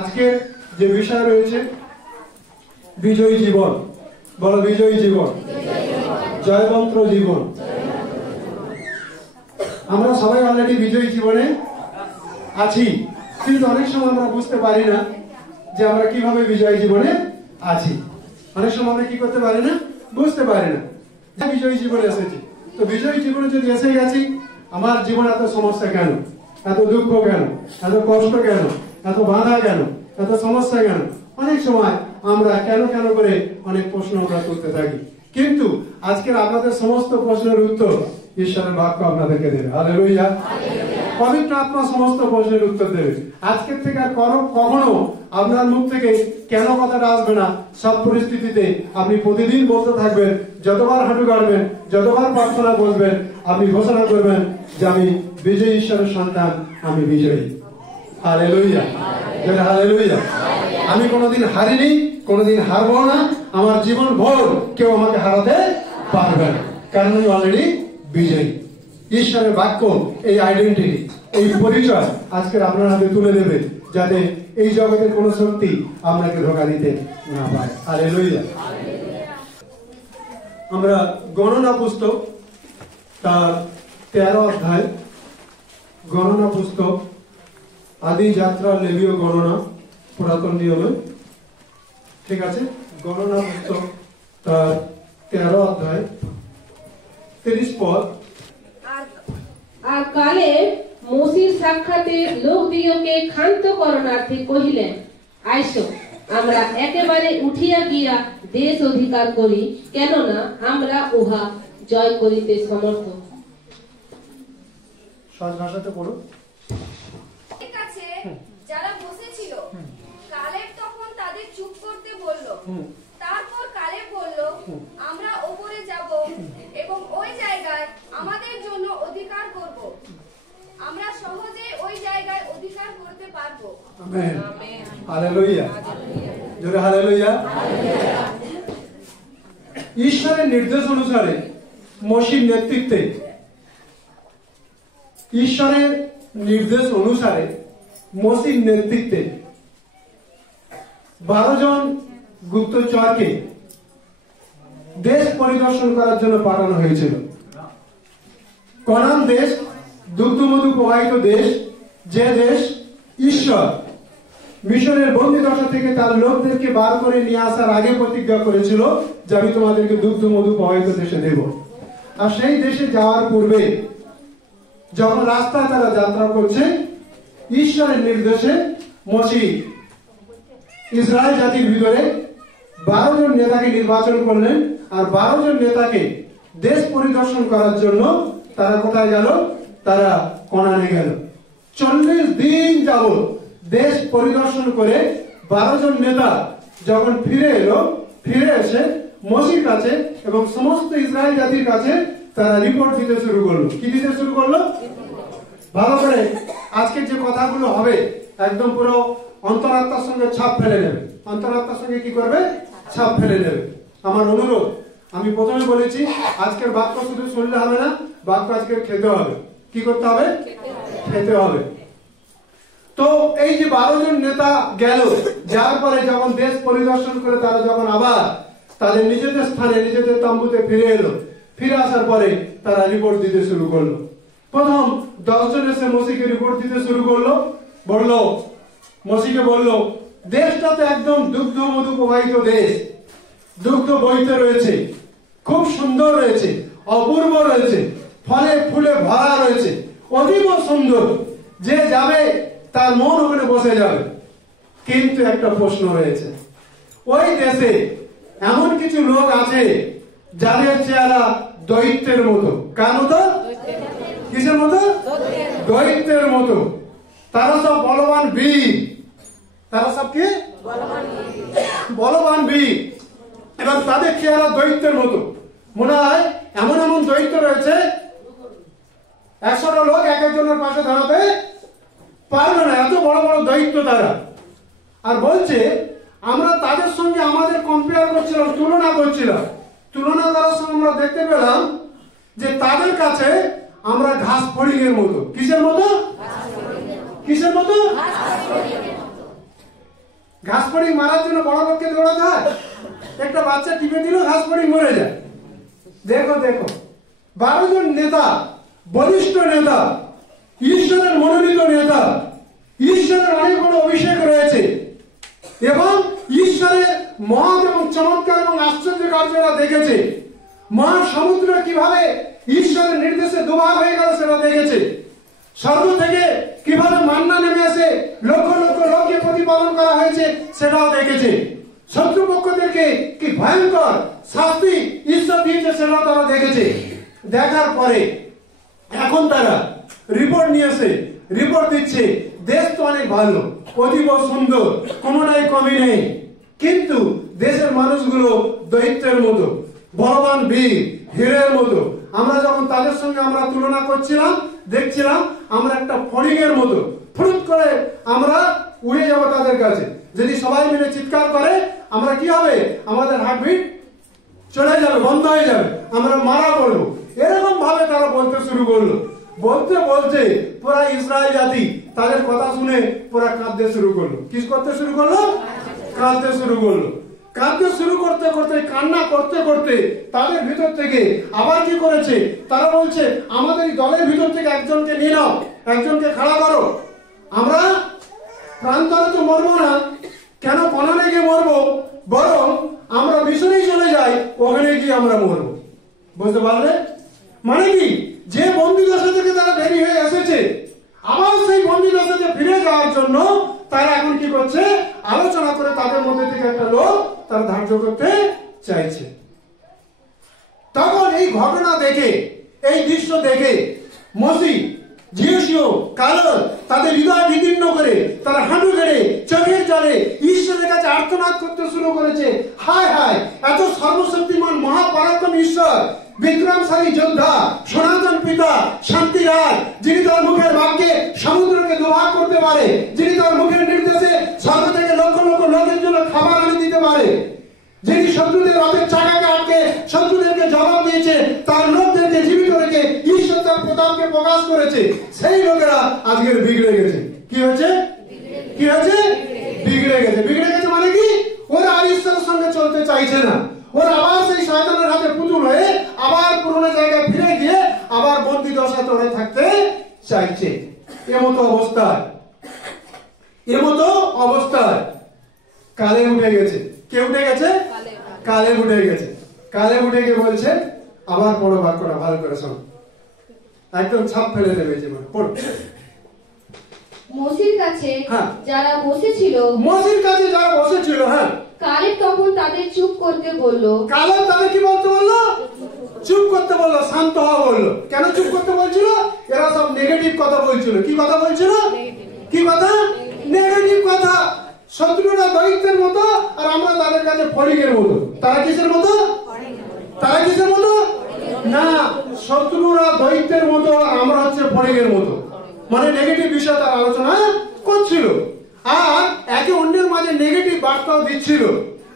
আজকে যে বিষয় রয়েছে বিজয়ী জীবন, বলো বিজয়ী জীবন, জয়মন্ত্র জীবন। আমরা সবাই অলরেডি বিজয়ী জীবনে আছি, কিন্তু অনেক সময় আমরা বুঝতে পারি না যে আমরা কিভাবে বিজয়ী জীবনে আছি। অনেক সময় আমরা কি করতে পারি না, বুঝতে পারি না বিজয়ী জীবনে এসেছি। তো বিজয়ী জীবনে যদি এসে গেছি, আমার জীবনে এত সমস্যা কেন, এত দুঃখ কেন, এত কষ্ট কেন, এত বাধা কেন, এত সমস্যা কেন? অনেক সময় আমরা কেন কেন করে অনেক প্রশ্ন আমরা করতে থাকি, কিন্তু আজকের আপনাদের সমস্ত প্রশ্নের উত্তর ঈশ্বরের বাক্য আপনাদেরকে দেবে। হালেলুয়া। পবিত্র আত্মা সমস্ত প্রশ্নের উত্তর দেবে। আজকের থেকে আর কখনো আপনার মুখ থেকে কেন কথাটা আসবে না। সব পরিস্থিতিতে আপনি প্রতিদিন বলতে থাকবেন, যতবার হাঁটু গাড়বেন, যতবার প্রার্থনা বলবেন, আপনি ঘোষণা করবেন যে আমি বিজয়ী ঈশ্বরের সন্তান, আমি বিজয়ী। Hallelujah, hallelujah. আমি কোনোদিন হারিনি, কোনোদিন হারবো না, আমার জীবন ভর কেউ আমাকে হারাতে পারবে না, কারণ আমি অলরেডি বিজয়ী। ঈশ্বরের বাক্য এই আইডেন্টিটি, এই পরিচয় আজকের আপনার হাতে তুলে দেবে, যাতে এই জগতের কোন শক্তি আপনাকে ধোঁকা দিতে না পারে। হালেলুয়া। আমরা গণনা পুস্তক তার 13 অধ্যায়, গণনা পুস্তক, আদি যাত্রা, লেবীয় গণনা, পুরাতন নিয়মে, ঠিক আছে, গণনা পুস্তক তার 13 অধ্যায় 30 পদ। আর কালে মোশির সাক্ষাতে লোকদিগকে ক্ষান্ত করণার্থে কহিলেন, আইসো, আমরা একেবারে উঠিয়া গিয়া দেশ অধিকার করি, কেননা আমরা উহা জয় করিতে সমর্থ। সহজ ভাষাতে পড়ো। যারা বসেছিল, কালেব তখন তাদের চুপ করতে বলল। তারপর কালেব বলল, আমরা ওপরে যাব এবং ওই জায়গায় আমাদের জন্য অধিকার করব। আমরা সহজে ওই জায়গায় অধিকার করতে পারবো। আমেন। হালেলুয়া। জোরে হালেলুয়া। ঈশ্বরের নির্দেশ অনুসারে, মসির নেতৃত্বে, ঈশ্বরের নির্দেশ অনুসারে মসির নেতৃত্বে 12 জন গুপ্তচরকে দেশ পরিদর্শন করার জন্য পাঠানো হয়েছিল। কনান দেশ, দুগ্ধমধু প্রবাহিত দেশ, যে দেশ ঈশ্বর মিশরের বন্দিদশা থেকে তার লোকদেরকে বার করে নিয়ে আসার আগে প্রতিজ্ঞা করেছিল যে আমি তোমাদেরকে দুগ্ধমধু প্রবাহিত দেশে দেব। আর সেই দেশে যাওয়ার পূর্বে যখন রাস্তায় তারা যাত্রা করছে, ঈশ্বরের নির্দেশে মসি ইসরায়েল জাতির ভিতরে 12 জন নেতাকে নির্বাচন করলেন। আর 12 জন নেতাকে দেশ পরিদর্শন করার জন্য তারা কোথায় গেল? তারা কনানে গেল। 40 দিন যাবত দেশ পরিদর্শন করে 12 জন নেতা যখন ফিরে এলো, ফিরে এসে মসির কাছে এবং সমস্ত ইসরায়েল জাতির কাছে তারা রিপোর্ট দিতে শুরু করলো। কি দিতে শুরু করলো? ভালো করে আজকে যে কথাগুলো হবে একদম পুরো অন্তরাত্মার সঙ্গে ছাপ ফেলে নেবে। অন্তরাত্মার সঙ্গে কি করবে? ছাপ ফেলে নেবে। আমার অনুরোধ, আমি প্রথমে বলেছি আজকের বাক্য শুধু শুনলে হবে না, বাক্য আজকে খেতে হবে। কি করতে হবে? খেতে হবে। তো এই যে 12 জন নেতা গেল, যার পরে যখন দেশ পরিদর্শন করে তারা যখন আবার তাদের নিজেদের স্থানে, নিজেদের তাম্বুতে ফিরে এলো, ফিরে আসার পরে তারা রিপোর্ট দিতে শুরু করলো। প্রথম 10 জন এসে মসিকে রিপোর্ট দিতে শুরু করলো। বললো, মসিকে বললো, দেশটা তো একদম দুগ্ধ মধু প্রবাহিত দেশ, দুগ্ধ বইতে রয়েছে, খুব সুন্দর রয়েছে, অপূর্ব রয়েছে, ফলে ফুলে ভরা রয়েছে, অতীব সুন্দর, যে যাবে তার মন ওখানে বসে যাবে। কিন্তু একটা প্রশ্ন রয়েছে, ওই দেশে এমন কিছু লোক আছে যাদের চেহারা দৈত্যের মতো। কার মতো? কিসের মতো? দৈত্যের মতো। তারা সব বলবান বীর। তারা সব কি? বলবান বীর। এবার তাদের চেহারা দৈত্যের মতো। মনে হয় এমন এমন দৈত্য রয়েছে, 100টা লোক এক একজনের পাশে দাঁড়াতে পারবে না, এত বড় বড় দৈত্য তারা। আর বলছে আমরা তাদের সঙ্গে আমাদের কম্পেয়ার করছিলাম, তুলনা করছিলাম। তুলনা করার সময় আমরা দেখতে পেলাম যে তাদের কাছে আমরা ঘাস ফড়িংয়ের মতো। কিসের মতো? কিসের মতো? ঘাস ফড়িং মারার জন্য বড় লোককে দৌড়াতে হয়? একটা বাচ্চা টিপে দিল, ঘাস ফড়িং মরে যায়। দেখো দেখো, 12 জন নেতা, বলিষ্ঠ নেতা, ঈশ্বরের মনোনীত নেতা, ঈশ্বরের অনেক বড় অভিষেক রয়েছে এবং ঈশ্বরের মহৎ এবং চমৎকার এবং আশ্চর্য কার্যরা দেখেছে। মহা সমুদ্র কিভাবে ঈশ্বরের নির্দেশে দুভাগ হয়ে গেল সেটা দেখেছে। স্বর্গ থেকে কিভাবে মান্না নেমে এসে লক্ষ লক্ষ লোককে প্রতিপালন করা হয়েছে সেটাও দেখেছে। শত্রুপক্ষদেরকে কি ভয়ঙ্কর শাস্তি ঈশ্বর দিয়েছে সেটাও তারা দেখেছে। দেখার পরে এখন তারা রিপোর্ট নিয়ে এসে রিপোর্ট দিচ্ছে, দেশ তো অনেক ভালো, অতীব সুন্দর, কোনোটাই কমি নেই, কিন্তু দেশের মানুষগুলো দৈত্যের মতো, বলবান বীর, হিরের মতো। আমরা যখন তাদের সঙ্গে আমরা তুলনা করছিলাম, দেখছিলাম আমরা একটা ফড়িংয়ের মতো, ফুরুত করে আমরা উড়ে যাব তাদের কাছে। যদি সবাই মিলে চিৎকার করে, আমরা কি হবে? আমাদের হার্টবিট চলে যাবে, বন্ধ হয়ে যাবে, আমরা মারা পড়বো। এরকম ভাবে তারা বলতে শুরু করলো। বলতে বলতে পুরা ইসরায়েল জাতি তাদের কথা শুনে পুরা কাঁদতে শুরু করলো। কি করতে শুরু করলো? কাঁদতে শুরু করলো। কাঁদতে শুরু করতে করতে, কান্না করতে করতে তাদের ভিতর থেকে আবার কি করেছে? তারা বলছে, আমাদের দলের ভিতর থেকে একজনকে নিয়ে নাও, একজনকে খাড়া করো। আমরা প্রান্তরে তো মরবো না, কেন কনানে গিয়ে মরবো, বরং আমরা মিশরেই চলে যাই, ওখানে গিয়ে আমরা মরবো। বুঝতে পারলে? মানে কি, যে বন্দী দশা থেকে তারা বেরিয়ে হয়ে এসেছে, আবার সেই বন্দী দশাতে ফিরে যাওয়ার জন্য তারা এখন কি করছে? আলোচনা করে তাদের মধ্যে থেকে একটা লোক তারা ধার্য করতে চাইছে। তখন এই ঘটনা দেখে, এই দৃশ্য দেখে মসি, জিওসিও, কালেব তাদের হৃদয় বিদীর্ণ করে তারা হাঁটু গেড়ে চোখের জলে ঈশ্বরের কাছে আর্তনাদ করতে শুরু করেছে। হায় হায়, এত সর্বশক্তিমান মহাপরাক্রম ঈশ্বর, বিক্রমশালী যোদ্ধা, সনাতন পিতা, শান্তি রায়, যিনি তার মুখের বাক্যে সমুদ্রকে দুভাগ করতে পারে, যিনি তার মুখের নির্দেশে স্বর্গ থেকে লক্ষ লক্ষ লোকের জন্য খাবার এনে দিতে পারে, যিনি শত্রুদের রথের চাকাকে আটকে শত্রুদেরকে জবাব দিয়েছে, তার লোকদেরকে জীবিত রেখে ঈশ্বর তার প্রতাপকে প্রকাশ করেছে, সেই লোকেরা আজকের বিগড়ে গেছে। কি হয়েছে? কি হয়েছে? বিগড়ে গেছে। বিগড়ে গেছে মানে কি? ওরা আর ঈশ্বরের সঙ্গে চলতে চাইছে না। ওরা আবার সেই শয়তানের হাতে পুতুল হয়ে আবার পুরোনো জায়গায় ফিরে গিয়ে আবার বন্দী দশাতে ওরা থাকতে চাইছে। এমতো অবস্থায় কালেব উঠে গেছে। কে উঠে গেছে? কালেব উঠে গেছে। কালেব উঠে গিয়ে বলছে, আবার পড়ো বাক্যটা ভালো করে শোনো, একদম ছাপ ফেলে দেবে জীবনে। পড়ো। মসির কাছে হ্যাঁ। যারা বসেছিল, হ্যাঁ, কালেব তখন তাদের চুপ করতে বলল। কালেব তাদের কি বলতে বললো? চুপ করতে বললো, শান্ত হওয়া বললো। কেন চুপ করতে বলছিল? এরা সব নেগেটিভ কথা বলছিল। কি কথা বলছিল? কি কথা? নেগেটিভ কথা। শত্রুরা দৈত্যের মতো আর আমরা তাদের কাছে ফড়িংয়ের মতো। তারা কিসের মতো? তারা কিসের মতো? না, শত্রুরা দৈত্যের মতো আর আমরা হচ্ছে ফড়িংয়ের মতো। মানে নেগেটিভ বিষয় তারা আলোচনা করছিল আর একে অন্যের মাঝে নেগেটিভ বার্তাও দিচ্ছিল।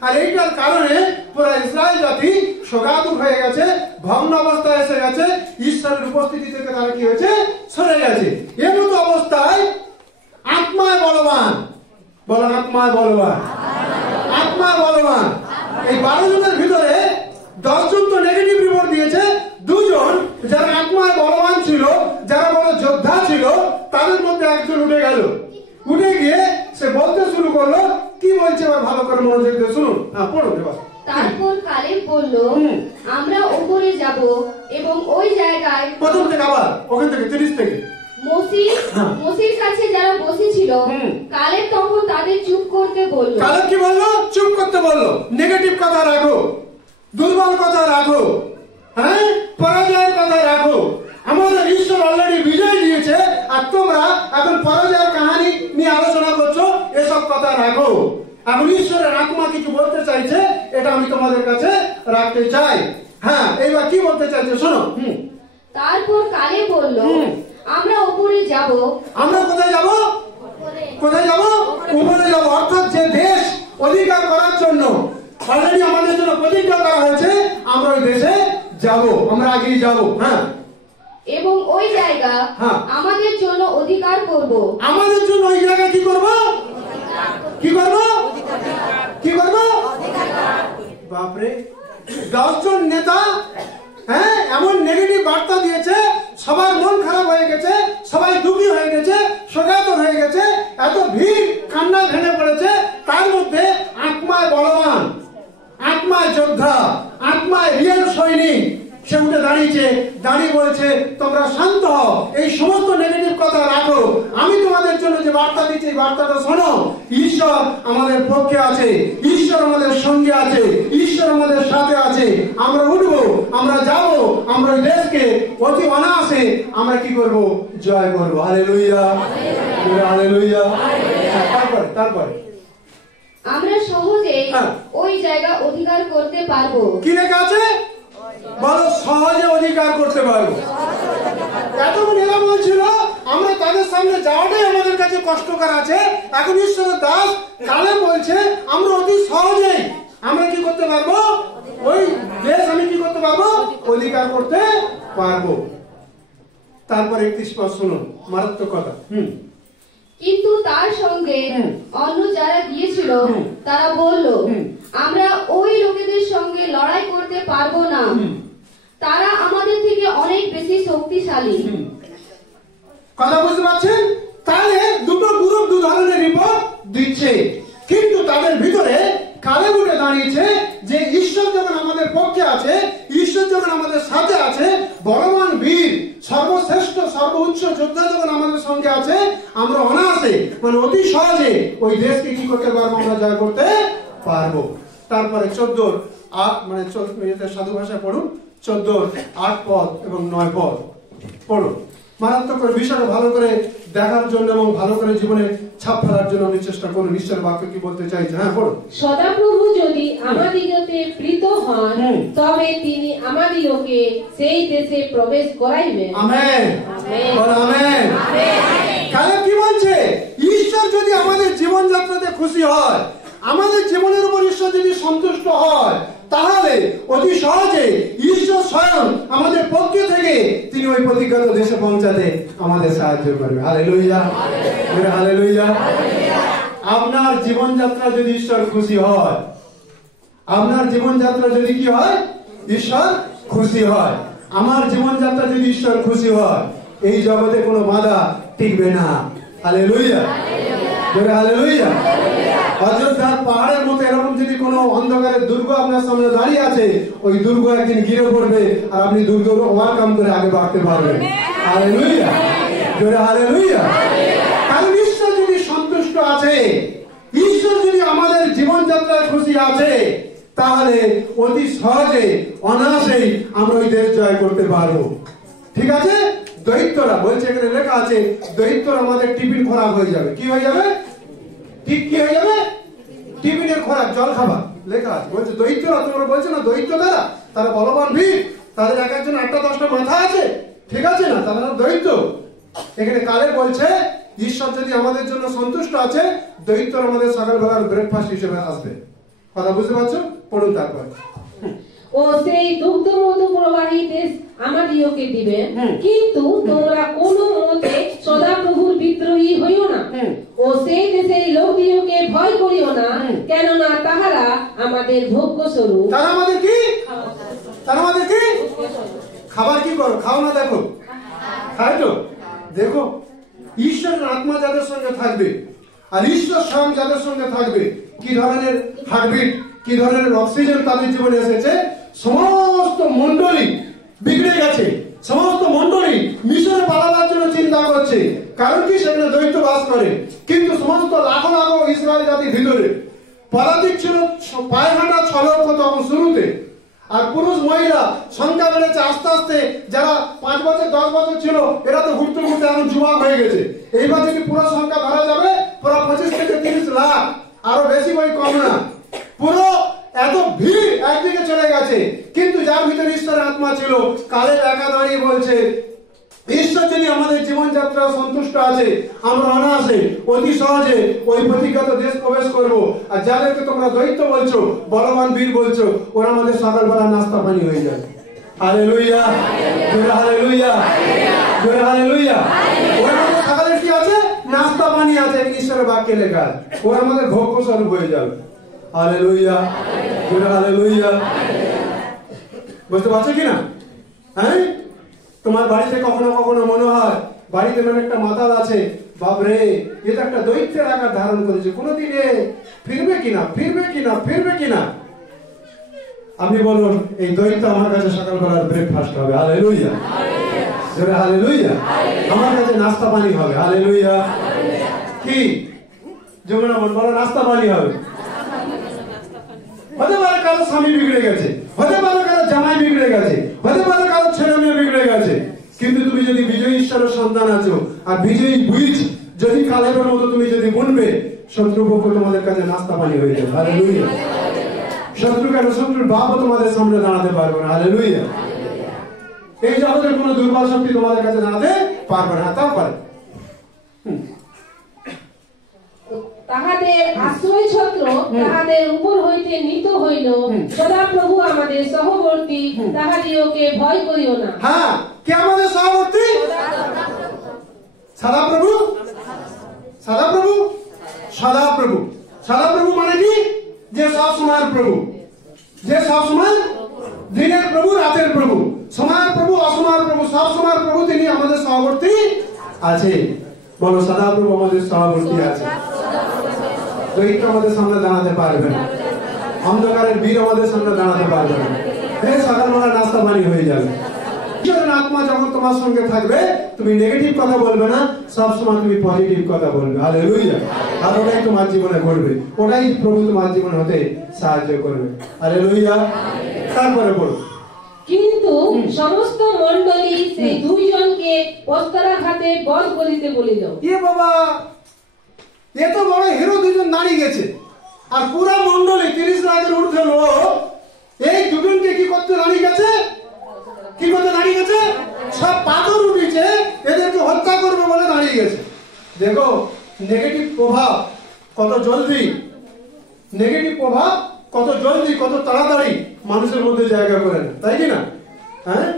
আর এইটার কারণে পুরো ইসরায়েল জাতি শোকাতুর হয়ে গেছে, ভগ্ন অবস্থায় এসে গেছে, ঈশ্বরের উপস্থিতি থেকে তারা কি হয়েছে? সরে গেছে। এমতো অবস্থায় আত্মায় বলবান, বলো আত্মায় বলবান, আত্মায় বলবান, এই 12 জনের ভিতরে 10 জন তো নেগেটিভ রিপোর্ট দিয়েছে, 2 জন যারা আত্মায় বলবান ছিল, যারা বড় যোদ্ধা ছিল, তাদের মধ্যে একজন উঠে গেল। উঠে গিয়ে সে বলতে শুরু করলো। কি বলছে এবার ভালো করে মনোযোগ দিয়ে শুনুন। পড়ো। তারপর কালেব বলল, আমরা উপরে যাব এবং ওই জায়গায়, প্রথম থেকে আবার ওখান থেকে 30 থেকে, মসির কাছে যারা বসেছিল, কালেব তখন তাদের চুপ করতে বলল। কালেব কি বললো? চুপ করতে বললো। নেগেটিভ কথা রাখো, দুর্বল কথা রাখো, হ্যাঁ, পরাজয়ের কথা রাখো। আমাদের ঈশ্বর অলরেডি বিজয় দিয়েছে আর তোমরা এখন পরাজয়ের কাহিনী নিয়ে আলোচনা করছো, এসব কথা রাখো। এখন ঈশ্বরের আত্মা কিছু বলতে চাইছে, এটা আমি তোমাদের কাছে রাখতে চাই। হ্যাঁ, এইবার কি বলতে চাইছে শোনো। তারপর কালেব বলল, আমরা উপরে যাব। আমরা কোথায় যাব? কোথায় যাব? উপরে যাব। অর্থাৎ যে দেশ অধিকার করার জন্য অলরেডি আমাদের জন্য প্রতিজ্ঞা করা হয়েছে, আমরা ওই দেশে যাব, আমরা আগেই যাব। হ্যাঁ, এবং ওই জায়গা আমাদের জন্য অধিকার করব। আমাদের জন্য ওই জায়গা কি করব? কি করব? কি করবো? বাপরে, 10 জন নেতা হ্যাঁ এমন নেগেটিভ বার্তা দিয়েছে, সবার মন খারাপ হয়ে গেছে, সবাই দুঃখী হয়ে গেছে, শোকাতুর হয়ে গেছে, এত ভিড় কান্না ভেঙে পড়েছে। তার মধ্যে আত্মায় বলবান, আত্মায় যোদ্ধা, আত্মায় রিয়েল সৈনিক সে উঠে দাঁড়িয়েছে, দাঁড়িয়ে বলছে তোমরা শান্ত হও, এই সমস্ত নেগেটিভ কথা রাখো, আমি তোমাদের জন্য যে বার্তা দিচ্ছি এই বার্তাটা শোনো। ঈশ্বর আমাদের পক্ষে আছে, ঈশ্বর আমাদের সঙ্গে আছে, ঈশ্বর আমাদের সাথে আছে। আমরা উঠবো, আমরা যাব, আমরা এই দেশকে অতি অনায়াসে আমরা কি করব? জয় করবো। Hallelujah, hallelujah. তারপরে আমরা সহজে ওই জায়গা অধিকার করতে পারবো। কি লেখা আছে? বলো, সহজে অধিকার করতে পারবো। এতক্ষণ এরা বলছিল আমরা তাদের সামনে যাওয়াটাই আমাদের কাছে কষ্টকর আছে। এখন ঈশ্বরের দাস কালে বলছে আমরা অতি সহজেই আমরা কি করতে পারবো? ওই দেশ আমি কি করতে পারবো? অধিকার করতে পারবো। তারপর 31 পদ শুনুন, মারাত্মক কথা। কিন্তু তার সঙ্গে অন্য যারা গিয়েছিল তারা বলল, আমরা ওই লোকেদের সঙ্গে লড়াই করতে পারবো না, তারা আমাদের থেকে অনেক বেশি শক্তিশালী। কথা বুঝতে পারছেন? তাহলে দুটো গ্রুপ দু ধরনের রিপোর্ট দিচ্ছে, কিন্তু তাদের ভিতরে কালে উঠে দাঁড়িয়েছে যে ঈশ্বর যখন আমাদের পক্ষে আছে, ঈশ্বর যখন আমাদের সাথে আছে, বলবান বীর সর্বশ্রেষ্ঠ সর্বোচ্চ যোদ্ধা যখন আমাদের সঙ্গে আছে, আমরা অনায়াসে মানে অতি সহজে ওই দেশকে কি করতে পারবো? আমরা জয় করতে পারবো। তারপরে 14 মানে সাধু ভাষায় পড়ুন, 14 পদ এবং 9 পদ পড়ুন। মারাত্মক করে বিষয়টা ভালো করে দেখার জন্য এবং ভালো করে জীবনে ছাপ ফেলার জন্য আমি চেষ্টা করুন। ঈশ্বরের বাক্য কি বলতে চাইছে? হ্যাঁ পড়ুন। সদাপ্রভু যদি আমাদিগকে প্রীত হন, তবে তিনি আমাদিগকে সেই দেশে প্রবেশ করাইবেন। Amen, amen. কালে কি বলছে? ঈশ্বর যদি আমাদের জীবনযাত্রাতে খুশি হয়, আমাদের জীবনের উপর ঈশ্বর যদি সন্তুষ্ট হয়, তাহলে অতি সহজে ঈশ্বর স্বয়ং আমাদের পক্ষে থেকে তিনি ওই প্রতিজ্ঞাত দেশে পৌঁছাতে আমাদের সাহায্য করবে। Hallelujah, hallelujah. আপনার জীবনযাত্রা যদি ঈশ্বর খুশি হয়, আপনার জীবনযাত্রা যদি কি হয়? ঈশ্বর খুশি হয়। আমার জীবনযাত্রা যদি ঈশ্বর খুশি হয়, এই জগতে কোনো বাধা টিকবে না। Hallelujah, hallelujah. অযোধ্যার পাহাড়ের মতো এরকম যদি কোনো অন্ধকারের দুর্গ আপনার সামনে দাঁড়িয়ে আছে, ওই দুর্গ একদিন ঘিরে পড়বে আর আপনি দুর্গকে ওভারকাম করে আগে বাড়তে পারবেন। Hallelujah, hallelujah. কারণ ঈশ্বর যদি সন্তুষ্ট আছে, ঈশ্বর যদি আমাদের জীবনযাত্রায় খুশি আছে, তাহলে অতি সহজে অনায়াসেই আমরা ওই দেশ জয় করতে পারবো। ঠিক আছে? দৈত্যরা বলছে, এখানে লেখা আছে দৈত্যরা আমাদের টিফিন খোরাক হয়ে যাবে। কি হয়ে যাবে? ঠিক কি হয়ে যাবে? টিফিনের খোরাক, জল খাবার লেখা আছে। বলছে দৈত্যরা, তোমরা বলছো না দৈত্য তারা বলবান বীর, তাদের এক একজন 8টা-10টা মাথা আছে, ঠিক আছে না? তারা দৈত্য। এখানে কালে বলছে ঈশ্বর যদি আমাদের জন্য সন্তুষ্ট আছে, দৈত্যরা আমাদের সকালবেলার ব্রেকফাস্ট হিসেবে আসবে। কথা বুঝতে পারছো? পড়ুন তারপর। ও সেই দুগ্ধ মধু প্রবাহী দেশ আমাদিগকে দিবেন, কিন্তু তোমরা কোনো মতে সদাপ্রভুর বিদ্রোহী হইও না, ও সেই দেশের লোকদিগকে ভয় করিও না, কেননা তাহারা আমাদের ভোগ্য স্বরূপ। তারা আমাদের কি? তারা আমাদের কি? খাবার কি করো? খাও না? দেখো খাই তো। দেখো ঈশ্বরের আত্মা যাদের সঙ্গে থাকবে আর ঈশ্বর স্বয়ং যাদের সঙ্গে থাকবে, কি ধরনের হার্টবিট, কি ধরনের অক্সিজেন তাদের জীবনে এসেছে। সমস্ত মন্ডলী বিগড়ে গেছে, সমস্ত মন্ডলী মিশরে পালাবার জন্য চিন্তা করছে। কারণ কি? সেখানে দৈত্য বাস করে। কিন্তু সমস্ত লাখো লাখো ইসরায়েল জাতির ভিতরে পদাতিক ছিল পায়ে হাঁটা 6 লক্ষ তখন শুরুতে, আর পুরুষ মহিলা সংখ্যা বেড়েছে আস্তে আস্তে। যারা 5 বছর 10 বছর ছিল, এরা তো ঘুরতে ঘুরতে এখন যুবক হয়ে গেছে। এইবার যদি পুরো সংখ্যা ধরা যাবে, পুরো 25 থেকে 30 লাখ, আরো বেশি বই কম না। পুরো এত ভিড় একদিকে চলে গেছে। কিন্তু যার ভিতরে ঈশ্বরের আত্মা ছিল, কালে একা দাঁড়িয়ে বলছে ঈশ্বর যদি আমাদের জীবনযাত্রা সন্তুষ্ট আছে, আমরা অনায়াসে অতি সহজে ওই প্রতিজ্ঞাত দেশ প্রবেশ করব। আর যাদেরকে তোমরা দৈত্য বলছো, বলবান বীর বলছো, ওরা আমাদের সকালবেলা নাস্তা পানি হয়ে যায়। Hallelujah, hallelujah, hallelujah. ওরা আমাদের সকালের কি আছে? নাস্তা পানি আছে। ঈশ্বরের বাক্যে লেখা, ওরা আমাদের ভোগ্য স্বরূপ হয়ে যাবে। Hallelujah, hallelujah. বুঝতে পারছো কিনা? হ্যাঁ, তোমার বাড়িতে কখনো কখনো মনে হয় বাড়িতে মানে একটা মাতাল আছে, বাপরে এ তো একটা দৈত্যের আকার ধারণ করেছে, কোনোদিন এ ফিরবে কিনা, ফিরবে কিনা, ফিরবে কিনা। আপনি বলুন, এই দৈত্য আমার কাছে সকালবেলার ব্রেকফাস্ট হবে, হালেলুয়া, হালেলুয়া। আমার কাছে নাস্তা পানি হবে, হালেলুয়া। কি যমুনা বোন বলো, নাস্তা পানি হবে। হতে পারে কারো স্বামী বিগড়ে গেছে, হতে পারে কারো জামাই বিগড়ে গেছে, হতে পারে কারো ছেলে মেয়ে বিগড়ে গেছে, কিন্তু তুমি যদি বিজয়ী ঈশ্বরের সন্তান আছো আর বিজয়ী বীজ যদি কালেবের মতো তুমি যদি বুনবে, শত্রুপক্ষ তোমাদের কাছে নাস্তা পানি হয়ে যাবে, হালেলুয়া। শত্রু কেন, শত্রুর বাপও তোমাদের সামনে দাঁড়াতে পারবে না, হালেলুয়া। এই জগতের কোন দুর্বল শক্তি তোমাদের কাছে দাঁড়াতে পারবে না। তারপরে তাহাদের আশ্রয় ছত্র তাহাদের উপর হইতে নিত হইল, সদাপ্রভু আমাদের সহবর্তী, তাহাদিওকে ভয় করিও না। হ্যাঁ, কে আমাদের সহবর্তী? সদাপ্রভু। সদাপ্রভু, সদাপ্রভু, সদাপ্রভু মানে কি? যে সব সময়ের প্রভু, যে সব সময় দিনের প্রভু, রাতের প্রভু, সময়ের প্রভু, অসময়ের প্রভু, সব সময়ের প্রভু, তিনি আমাদের সহবর্তী আছে। বলো, সদাপ্রভু আমাদের সহবর্তী আছে। দৈত্য আমাদের সামনে দাঁড়াতে পারবে না, অন্ধকারের বীর আমাদের সামনে দাঁড়াতে পারবে না। সকালবেলা নাস্তা পানি হয়ে যাবে। ঈশ্বরের আত্মা যখন তোমার সঙ্গে থাকবে, তুমি নেগেটিভ কথা বলবে না, সবসময় তুমি পজিটিভ কথা বলবে, হালেলুয়া। আর ওটাই তোমার জীবনে ঘটবে, ওটাই প্রভু তোমার জীবন হতে সাহায্য করবে, হালেলুয়া। তারপরে বলো, কিন্তু সমস্ত মণ্ডলী সেই দুইজনকে অস্ত্রাঘাতে বধ করিতে বলিল। এ বাবা, এত বড় হিরো দুজন দাঁড়িয়ে গেছে, আর পুরা মন্ডলী 30 লাখের ঊর্ধ্বে লোক এই দুজনকে কি করতে দাঁড়িয়ে গেছে? কি করতে দাঁড়িয়ে গেছে? সব পাথর উঠেছে, এদেরকে হত্যা করবে বলে দাঁড়িয়ে গেছে। দেখো নেগেটিভ প্রভাব কত জলদি, নেগেটিভ প্রভাব কত জলদি, কত তাড়াতাড়ি মানুষের মধ্যে জায়গা করে না, তাই কি না? হ্যাঁ,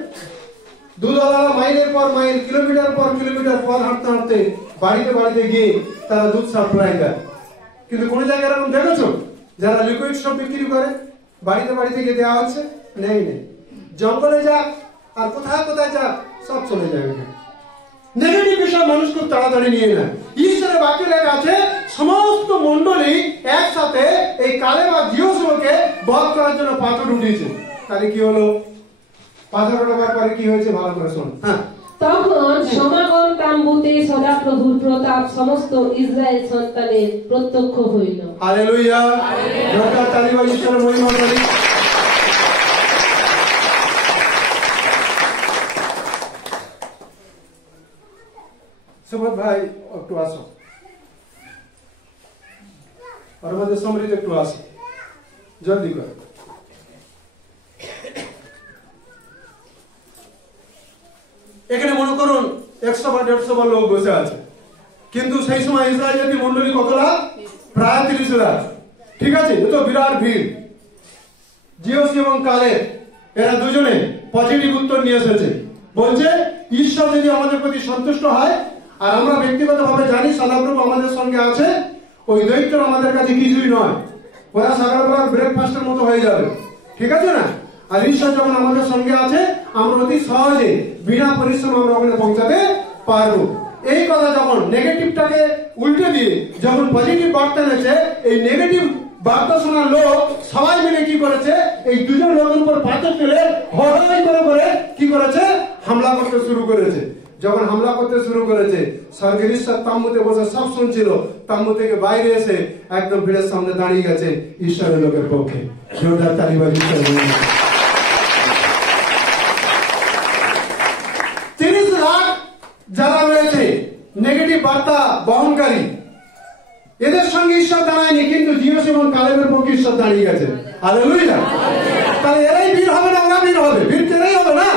দুধওয়ালারা মাইলের পর মাইল, কিলোমিটার পর কিলোমিটার পর হাঁটতে হাঁটতে বাড়িতে বাড়িতে গিয়ে তারা দুধ সাপ্লাই দেয়। কিন্তু কোন জায়গায় এরকম দেখেছো যারা লিকুইড সব বিক্রি করে বাড়িতে বাড়িতে গিয়ে দেওয়া হচ্ছে? নেই, নেই। জঙ্গলে যাক আর কোথায় কোথায় যাক, সব চলে যাবে। নেগেটিভ বিষয় মানুষ খুব তাড়াতাড়ি নিয়ে নেয়। ঈশ্বরের বাক্যে লেখা আছে, সমস্ত মণ্ডলী একসাথে এই কালেব আর জিহোশূয়াকে বধ করার জন্য পাথর উঠিয়েছে। তাহলে কি হলো? পাথর ওঠার পরে কি হয়েছে ভালো করে শোন। হ্যাঁ, তখন সমাগম তাম্বুতে সদাপ্রভুর প্রতাপ সমস্ত ইসরায়েল সন্তানের প্রত্যক্ষ হইল। হালেলুয়া, জোরদার তালি বাজিয়ে ঈশ্বরের মহিমা করি। সুবোধ ভাই একটু আসো, আর আমাদের সমৃদ্ধ একটু আসো, জলদি করে। এখানে মনে করুন 100 বা 150 বার লোক বসে আছে, কিন্তু সেই সময় ইসরায়েলের মন্ডলী কত লাখ? প্রায় 30 লাখ। ঠিক আছে, এ তো বিরাট ভিড়। জিওসি এবং কালেব এরা দুজনে পজিটিভ উত্তর নিয়ে এসেছে। বলছে ঈশ্বর যদি আমাদের প্রতি সন্তুষ্ট হয়, আর আমরা ব্যক্তিগতভাবে জানি সদাপ্রভু আমাদের সঙ্গে আছে, ওই দৈত্য আমাদের কাছে কিছুই নয়, ওরা সকালবেলার ব্রেকফাস্টের মতো হয়ে যাবে। ঠিক আছে না? আর ঈশ্বর যখন আমাদের সঙ্গে আছে, আমরা অতি সহজে বিনা পরিশ্রম আমরা ওখানে পৌঁছাতে পারবো। এই কথা যখন নেগেটিভটাকে উল্টে দিয়ে যখন পজিটিভ বার্তা এনেছে, এই নেগেটিভ বার্তা শোনার লোক সবাই মিলে কি করেছে? এই দুজন লোকের উপর পাথর ফেলে হই করে করে কি করেছে? হামলা করতে শুরু করেছে। যখন হামলা করতে শুরু করেছে, স্বর্গের ঈশ্বর তাম্বুতে বসে সব শুনছিল, তাম্বু থেকে বাইরে এসে একদম ভিড়ের সামনে দাঁড়িয়ে গেছে ঈশ্বরের লোকের পক্ষে। জোরদার তালি বাজিয়ে 30 লাখ যারা রয়েছে নেগেটিভ বার্তা বহনকারী, এদের সঙ্গে ঈশ্বর দাঁড়ায়নি, কিন্তু জিওস এবং কালেবের পক্ষে ঈশ্বর দাঁড়িয়ে গেছে। হালেলুয়া। তাহলে এরাই বীর হবে না, ওরা বীর হবে? বীর এরাই হবে না?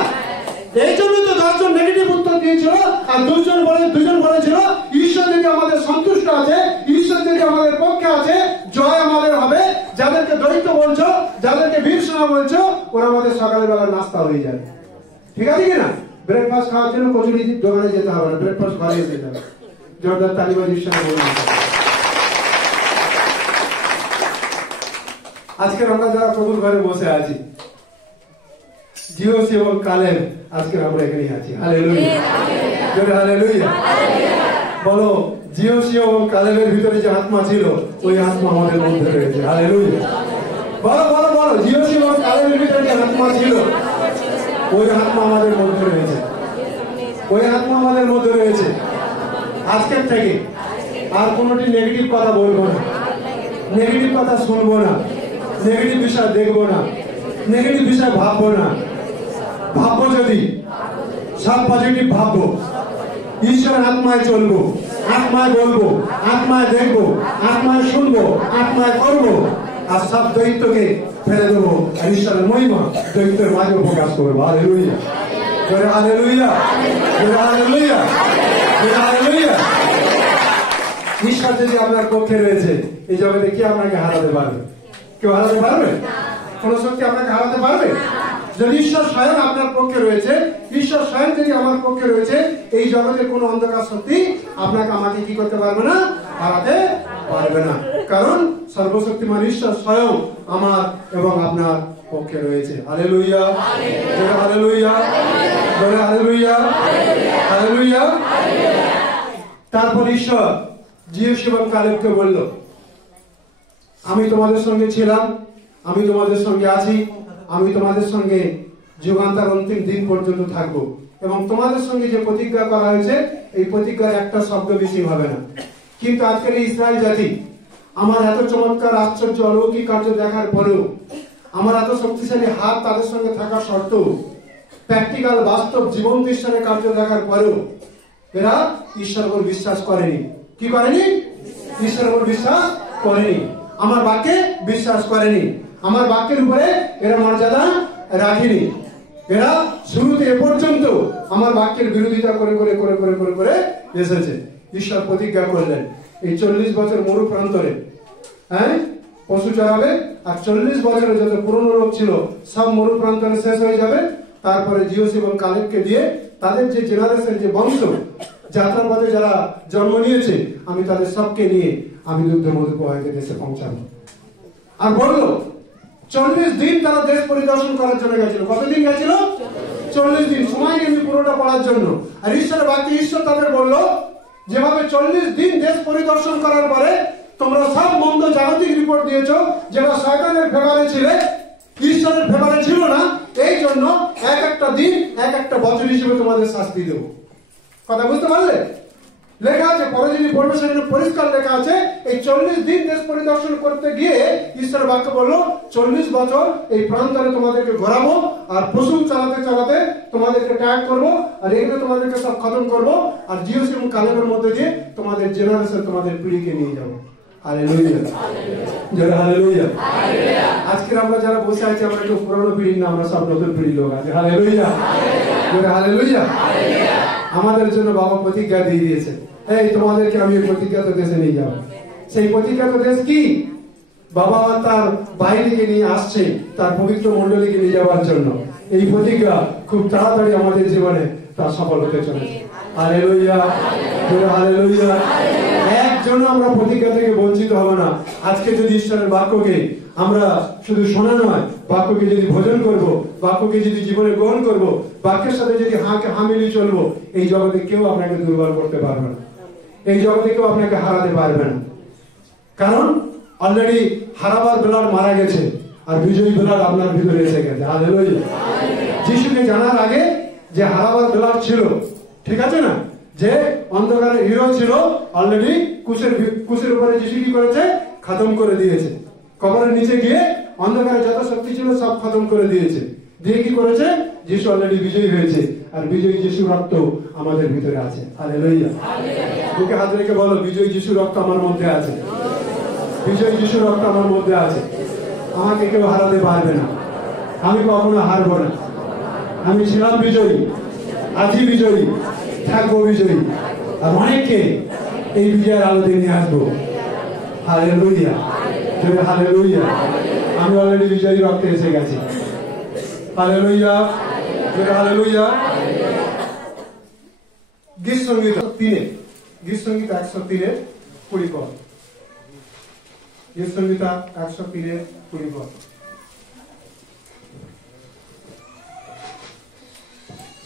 এই জন্য তো 10 জন নেগেটিভ উত্তর দিয়েছিল, আর দুজন বলেছিল ঈশ্বর যদি আমাদের সন্তুষ্ট আছে, ঈশ্বর যদি আমাদের পক্ষে আছে, জয় আমাদের হবে। যাদেরকে দৈত্য বলছো, যাদেরকে বীর সেনা বলছো, ওরা আমাদের সকালবেলা নাস্তা হয়ে যাবে। ঠিক আছে কিনা? ব্রেকফাস্ট খাওয়ার জন্য কচুরি দোকানে যেতে হবে না, ব্রেকফাস্ট ঘরে যেতে হবে। জোরদার তালি বাজিয়ে ঈশ্বরের মহিমা। আজকে আমরা যারা প্রভুর ঘরে বসে আছি, জিওসি এবং কালেব, আজকে আমরা এখানে আছি। হালেলুয়া, জোরে হালেলুয়া। বলো, জিওসি এবং কালেবের ভিতরে যে আত্মা ছিল, ওই আত্মা আমাদের মধ্যে রয়েছে। হালেলুয়া। বলো বলো বলো, জিওসি এবং কালেবের ভিতরে যে আত্মা ছিল, ওই আত্মা আমাদের মধ্যে রয়েছে। ওই আত্মা আমাদের মধ্যে রয়েছে। আজকের থেকে আর কোনোটি নেগেটিভ কথা বলবো না, নেগেটিভ কথা শুনবো না, নেগেটিভ বিষয় দেখবো না, নেগেটিভ বিষয় ভাববো না। ভাববো যদি সব পজিটিভ ভাববো, ঈশ্বরের আত্মায় চলবো, আত্মায় বলবো, আত্মায় দেখবো, আত্মায় শুনবো, আত্মায় করবো, আর সব দৈত্যকে ফেলে দেবো, আর ঈশ্বরের মহিমা দৈত্যের মাঝে প্রকাশ করবো। হালেলুয়া, জোরে হালেলুয়া, জোরে হালেলুয়া, জোরে হালেলুয়া। ঈশ্বর যদি আপনার পক্ষে রয়েছে, এই জগতে কি আপনাকে হারাতে পারবে? কেউ হারাতে পারবে? কোন শক্তি আপনাকে হারাতে পারবে? যদি ঈশ্বর স্বয়ং আপনার পক্ষে রয়েছে, ঈশ্বর স্বয়ং যদি আমার পক্ষে রয়েছে, এই জগতের কোন অন্ধকার শক্তি আপনাকে আমাকে কি করতে পারবে না? হারাতে পারবে না। কারণ সর্বশক্তিমান ঈশ্বর স্বয়ং আমার এবং আপনার পক্ষে রয়েছে। Hallelujah, hallelujah, hallelujah, hallelujah. তারপর ঈশ্বর জিওসি এবং কালেবকে বলল, আমি তোমাদের সঙ্গে ছিলাম, আমি তোমাদের সঙ্গে আছি, আমি তোমাদের সঙ্গে যুগান্তর অন্তিম দিন পর্যন্ত থাকবো, এবং তোমাদের সঙ্গে যে প্রতিজ্ঞা করা হয়েছে, এই প্রতিজ্ঞার একটা শব্দ বেশি হবে না। কিন্তু আজকের এই ইসরায়েল জাতি আমার এত চমৎকার আশ্চর্য অলৌকিক কার্য দেখার পরেও, আমার এত শক্তিশালী হাত তাদের সঙ্গে থাকা সত্ত্বেও, প্র্যাকটিক্যাল বাস্তব জীবন্ত ঈশ্বরের কার্য দেখার পরেও এরা ঈশ্বরের উপর বিশ্বাস করেনি। কি করেনি? ঈশ্বরের উপর বিশ্বাস করেনি, আমার বাক্যে বিশ্বাস করেনি, আমার বাক্যের উপরে এরা মর্যাদা রাখেনি। এরা শুরুতে এ পর্যন্ত আমার বাক্যের বিরোধিতা করে করে করে করে করে করে এসেছে। ঈশ্বর প্রতিজ্ঞা করলেন, এই 40 বছর মরু প্রান্তরে পশু চড়াবে, আর 40 বছরে যত পুরনো লোক ছিল সব মরু প্রান্তরে শেষ হয়ে যাবে। তারপরে জিওসি এবং কালেবকে দিয়ে তাদের যে জেনারেশন, যে বংশ যাত্রার পথে যারা জন্ম নিয়েছে, আমি তাদের সবকে নিয়ে আমি দুগ্ধ মধু প্রবাহিত দেশে পৌঁছাবো। আর বললো 40 দিন তারা দেশ পরিদর্শন করার জন্য গেছিল। কতদিন গেছিল? 40 দিন। সময় কিন্তু পুরোটা পড়ার জন্য। আর ঈশ্বরের বাক্যে ঈশ্বর তাদের বললো, যেভাবে 40 দিন দেশ পরিদর্শন করার পরে তোমরা সব মন্দ জাগতিক রিপোর্ট দিয়েছো, যেটা শয়তানের ফেভারে ছিলে, ঈশ্বরের ফেভারে ছিল না, এই জন্য এক একটা দিন এক একটা বছর হিসেবে তোমাদের শাস্তি দেব। কথা বুঝতে পারলে? লেখা আছে, পরে যদি পড়বে সেখানে পরিষ্কার লেখা আছে, এই 40 দিন দেশ পরিদর্শন করতে গিয়ে ঈশ্বরের বাক্য বললো 40 বছর এই প্রান্তরে তোমাদেরকে ঘোরাবো, আর পশু চালাতে চালাতে তোমাদেরকে ট্যাগ করবো, আর এগুলো তোমাদেরকে সব খতম করবো, আর জিওসি এবং কালেবের মধ্যে দিয়ে তোমাদের জেনারেশন, তোমাদের পিঢ়িকে নিয়ে যাবো। হালেলুয়া, জোরে হালেলুয়া। আজকে আমরা যারা বসে আছি, আমরা একটু পুরনো পিঢ়ির না, আমরা সব নতুন পিঢ়ির লোক আছে। হালেলুয়া, জোরে হালেলুয়া। আমাদের জন্য বাবা প্রতিজ্ঞা দিয়ে দিয়েছে, এই তোমাদেরকে আমি প্রতিজ্ঞাত দেশে নিয়ে যাবো। সেই প্রতিজ্ঞাত দেশ কি? বাবা তার বাহিনীকে নিয়ে আসছে তার পবিত্র মন্ডলীকে নিয়ে যাওয়ার জন্য। এই প্রতিজ্ঞা খুব তাড়াতাড়ি আমাদের জীবনে তা সফল হতে চলেছে। Hallelujah, hallelujah. একজন আমরা প্রতিজ্ঞা থেকে বঞ্চিত হব না। আজকে যদি ঈশ্বরের বাক্যকে আমরা শুধু শোনা নয়, বাক্যকে যদি ভোজন করব, বাক্যকে যদি জীবনে গ্রহণ করব, বাক্যের সাথে যদি হা মিলিয়ে চলবো, এই জগতে কেউ আপনাকে দুর্বল করতে পারবে না, এই জগতে কেউ আপনাকে হারাতে পারবে না। কারণ অলরেডি হারাবার বেলার মারা গেছে, আর বিজয়ী বেলার আপনার ভিতরে এসে গেছে। হালেলুয়া। যিশুকে জানার আগে যে হারাবার বেলার ছিল, ঠিক আছে না, যে অন্ধকারের হিরো ছিল, অলরেডি কুশের উপরে যিশু কি করেছে? খতম করে দিয়েছে। কবরের নিচে গিয়ে অন্ধকারে যত শক্তি ছিল সব খতম করে দিয়েছে। দিয়ে কি করেছে? যিশু অলরেডি বিজয়ী হয়েছে, আর বিজয়ী যিশু রক্ত আমাদের ভিতরে আছে। হালেলুয়া। বুকে হাত রেখে বলো, বিজয়ী যিশু রক্ত আমার মধ্যে আছে, বিজয়ী যিশু রক্ত আমার মধ্যে আছে। আমাকে কেউ হারাতে পারবে না, আমি কখনো হারবো না। আমি ছিলাম বিজয়ী, আছি বিজয়ী, থাকবো বিজয়ী, আর অনেককে এই বিজয়ের আলোতে নিয়ে আসবো। Hallelujah, hallelujah. আমি অলরেডি বিজয়ী রক্তে এসে গেছি। Hallelujah, hallelujah. গীত সঙ্গীত 3, গীত সঙ্গীত 103-20 পদ। গীত সংহিতা 103 20 পদ।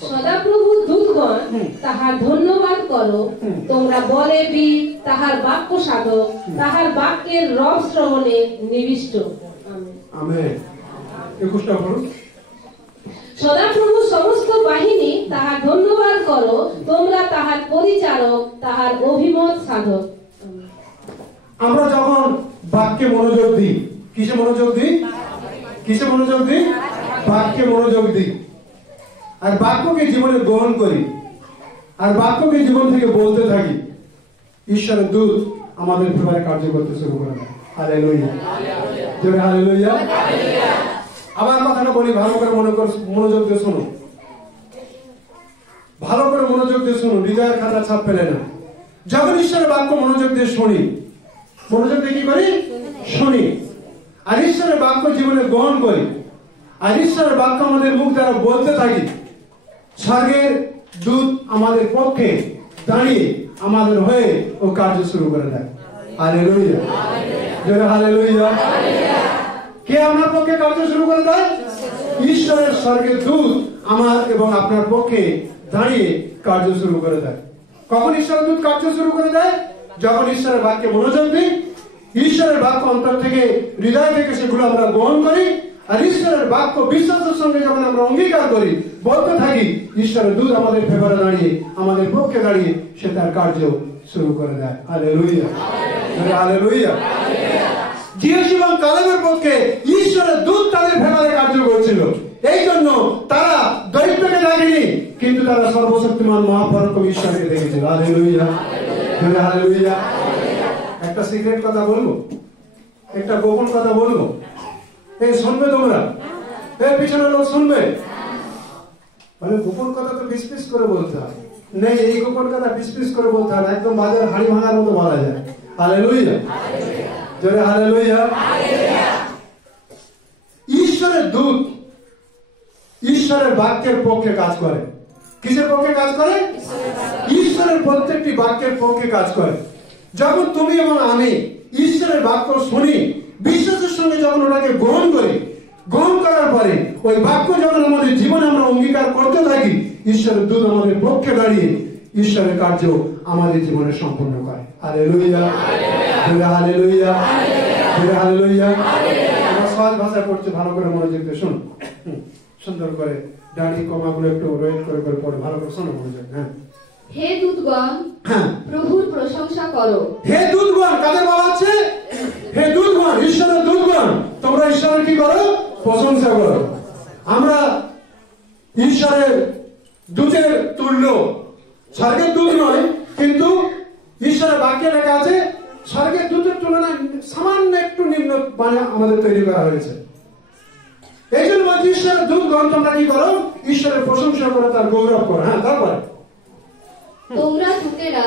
সদাপ্রভু দূতগণ তাহার ধন্যবাদ করো, তোমরা বলে বীর তাহার বাক্য সাধক, তাহার বাক্যের রব শ্রবণে নিবিষ্ট। আমেন। 21টা পড়ুন। সদাপ্রভু সমস্ত বাহিনী তাহার ধন্যবাদ করো, তোমরা তাহার পরিচারক, তাহার অভিমত সাধক। আমরা যখন বাক্যে মনোযোগ দিই, কিসে মনোযোগ দিই? কিসে মনোযোগ দিই? বাক্যে মনোযোগ দিই, আর বাক্যকে জীবনে গ্রহণ করি, আর বাক্যকে জীবন থেকে বলতে থাকি, ঈশ্বরের দূত আমাদের ফেভারে কার্য করতে শুরু করে দেয়। হালেলুয়া, জোরে হালেলুয়া। আবার কথাটা বলি, ভালো করে মনোযোগ দিয়ে শোনো, ভালো করে মনোযোগ দিয়ে শোনো, হৃদয়ের খাতা ছাপ ফেলে না। যখন ঈশ্বরের বাক্য মনোযোগ দিয়ে শুনি, মনোযোগ দিয়ে কি করি? শুনি, আর ঈশ্বরের বাক্য জীবনে গ্রহণ করি, আর ঈশ্বরের বাক্য আমাদের মুখ দ্বারা বলতে থাকি, স্বর্গের দূত আমাদের পক্ষে দাঁড়িয়ে আমাদের হয়ে ও কার্য শুরু করে দেয়। হালেলুয়া, জোরে হালেলুয়া। কে আপনার পক্ষে কার্য শুরু করে দেয়? ঈশ্বরের স্বর্গের দূত আমার এবং আপনার পক্ষে দাঁড়িয়ে কার্য শুরু করে দেয়। কখন ঈশ্বরের দূত কার্য শুরু করে দেয়? যখন ঈশ্বরের বাক্যে মনোযোগ দিই, ঈশ্বরের বাক্য অন্তর থেকে, হৃদয় থেকে সেগুলো আমরা গ্রহণ করি, আর ঈশ্বরের বাক্য বিশ্বাসের সঙ্গে যখন আমরা অঙ্গীকার করি, বলতে থাকি, ঈশ্বরের দূত আমাদের ফেভারে দাঁড়িয়ে, আমাদের পক্ষে দাঁড়িয়ে সে তার কার্য শুরু করে দেয়। Hallelujah, hallelujah. জিওসি এবং কালেবের পক্ষে ঈশ্বরের দূত তাদের ফেভারে কার্য করছিল। এই জন্য তারা দৈত্যকে দেখেনি, কিন্তু তারা সর্বশক্তিমান মহাপরাক্রমী ঈশ্বরকে দেখেছিল। Hallelujah, hallelujah. একটা সিক্রেট কথা বলবো, একটা গোপন কথা বলবো, এই শুনবে তোমরা, এই পিছনে লোক শুনবে। মানে গোপন কথা তো পিস পিস করে বলতে হয়, নেই এই গোপন কথা পিস পিস করে বলতে হয়, একদম বাজার হাড়ি ভাঙার মতো বলা যায়। হালেলুয়া, জোরে হালেলুয়া। ঈশ্বরের দূত ঈশ্বরের বাক্যের পক্ষে কাজ করে। কিসের পক্ষে কাজ করে? ঈশ্বরের প্রত্যেকটি বাক্যের পক্ষে কাজ করে। যখন তুমি এবং আমি ঈশ্বরের বাক্য শুনি, বিশ্বাসের সঙ্গে যখন ওটাকে গ্রহণ করি, গ্রহণ করার পরে ওই বাক্য যখন আমাদের জীবনে আমরা অঙ্গীকার করতে থাকি, ঈশ্বরের দূত আমাদের পক্ষে দাঁড়িয়ে ঈশ্বরের কার্য আমাদের জীবনে সম্পন্ন করে। Hallelujah, hallelujah, hallelujah. আমরা সহজ ভাষায় পড়ছি, ভালো করে মনোযোগ দিয়ে শুনুন, সুন্দর করে দাঁড়ি কমাগুলো একটু রোয়েট করে করে পড়ে, ভালো করে শোনো মনোযোগ। হ্যাঁ। হে দূতগণ, প্রভুর প্রশংসা করো। হে দূতগণ, কাদের বলা আছে? হে দূতগণ, ঈশ্বরের দূতগণ, তোমরা ঈশ্বরের কি করো? প্রশংসা করো। আমরা ঈশ্বরের দূতের তুল্য, স্বর্গের দূত নয়, কিন্তু ঈশ্বরের বাক্যে লেখা আছে স্বর্গের দূতের তুলনায় সামান্য একটু নিম্ন মানে আমাদের তৈরি করা হয়েছে। এই জন্য ঈশ্বরের দূতগণ, তোমরা কি করো? ঈশ্বরের প্রশংসা করো, তার গৌরব করো। হ্যাঁ, তারপরে তোমরা দূতেরা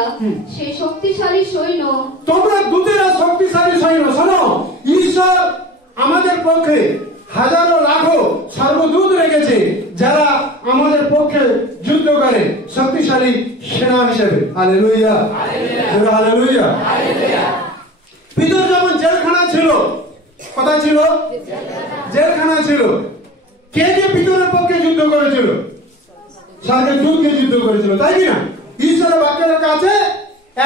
সেই শক্তিশালী সৈন্য, তোমরা দূতেরা শক্তিশালী সৈন্য। শোনো, ঈশ্বর আমাদের পক্ষে হাজারো লাখো সর্বদূত রেখেছে, যারা আমাদের পক্ষে যুদ্ধ করে শক্তিশালী সেনা হিসেবে। Hallelujah, hallelujah. পিতর যখন জেলখানা ছিল, কথা ছিল জেলখানা ছিল, কে কে পিতরের পক্ষে যুদ্ধ করেছিল? স্বর্গের দূতকে যুদ্ধ করেছিল, তাই কি না? ঈশ্বরের বাক্যের কাছে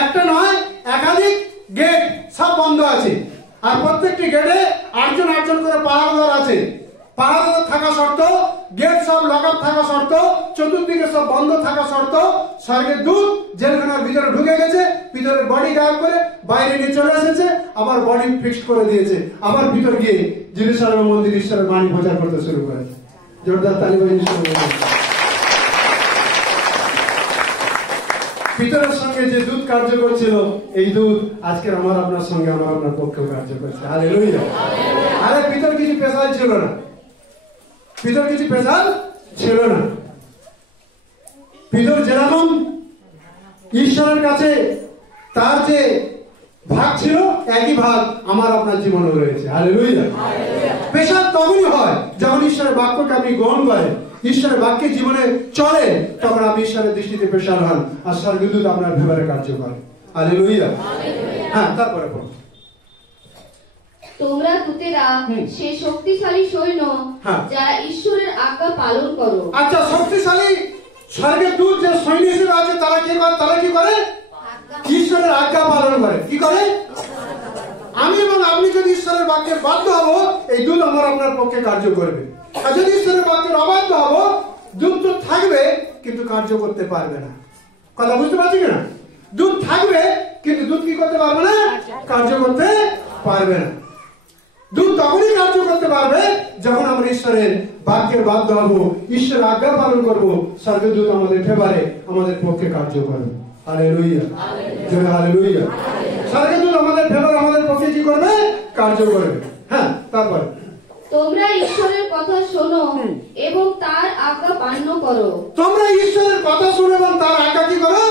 একটা নয়, একাধিক গেট সব বন্ধ আছে, আর প্রত্যেকটি গেটে 8জন 8জন করে পাহারাদার আছে। পাহারাদার থাকা শর্ত, গেট সব লক আপ থাকা শর্ত, চতুর্দিকে সব বন্ধ থাকা শর্ত। স্বর্গের দূত জেলখানার ভিতরে ঢুকে গেছে, ভিতরের বডি গায়েব করে বাইরে নিয়ে চলে এসেছে, আবার বডি ফিক্সড করে দিয়েছে, আবার ভিতর গিয়ে জেরুজালেম মন্দির ঈশ্বরের বাণী প্রচার করতে শুরু করেছে। জোরদার তালি বাজিয়ে শুরু করেছে। পিতরের সঙ্গে যে দূত কার্য করছিল, এই দূত আজকে আমার আপনার সঙ্গে, আমার আপনার পক্ষে কার্য করছে। হালেলুয়া। আরে পিতর কিছু পেশাল ছিল না, পিতর কিছু পেশাল ছিল না। পিতর যেরকম ঈশ্বরের কাছে তার যে ভাগ ছিল, একই ভাগ আমার আপনার জীবনে রয়েছে। হালেলুয়া। পেশাল তখনই হয় যখন ঈশ্বরের বাক্যকে আপনি গ্রহণ করেন, ঈশ্বরের বাক্যে জীবনে চলে, তখন আপনি ঈশ্বরের দৃষ্টিতে পেশাল হন, আর স্বর্গদূত আপনার ফেভারে কার্য করে। হালেলুয়া। হ্যাঁ, তারপরে তোমরা দূতেরা সে শক্তিশালী সৈন্য হ্যাঁ। যারা ঈশ্বরের আজ্ঞা পালন করো। আচ্ছা, শক্তিশালী স্বর্গের দূত যে সৈন্য হিসেবে আছে তারা কি করে? ঈশ্বরের আজ্ঞা পালন করে। কি করে? আমি এবং আপনি যদি ঈশ্বরের বাক্যের বাধ্য হব, এই দূত আপনার পক্ষে কার্য করবে। আর যদি ঈশ্বরের বাক্যের অবাধ্য হব, দূত তো থাকবে কিন্তু কার্য করতে পারবে না। কথা বুঝতে পারছি কিনা? দূত থাকবে কিন্তু দূত কি করতে পারবে না? কার্য করতে পারবে না। দূত তখনই কার্য করতে পারবে যখন আমরা ঈশ্বরের বাক্যের বাধ্য হব, ঈশ্বরের আজ্ঞা পালন করবো। স্বর্গদূত আমাদের ফেভারে, আমাদের পক্ষে কার্য করবে। হালেলুয়া, জোরে হালেলুয়া। স্বর্গদূত আমাদের ফেভারে, আমাদের পক্ষে কি করবে? কার্য করবে। হ্যাঁ, তারপর তোমরা ঈশ্বরের কথা শোনো এবং তার আজ্ঞা মান্য করো। তোমরা ঈশ্বরের কথা শোনো এবং তার আজ্ঞা কি করো?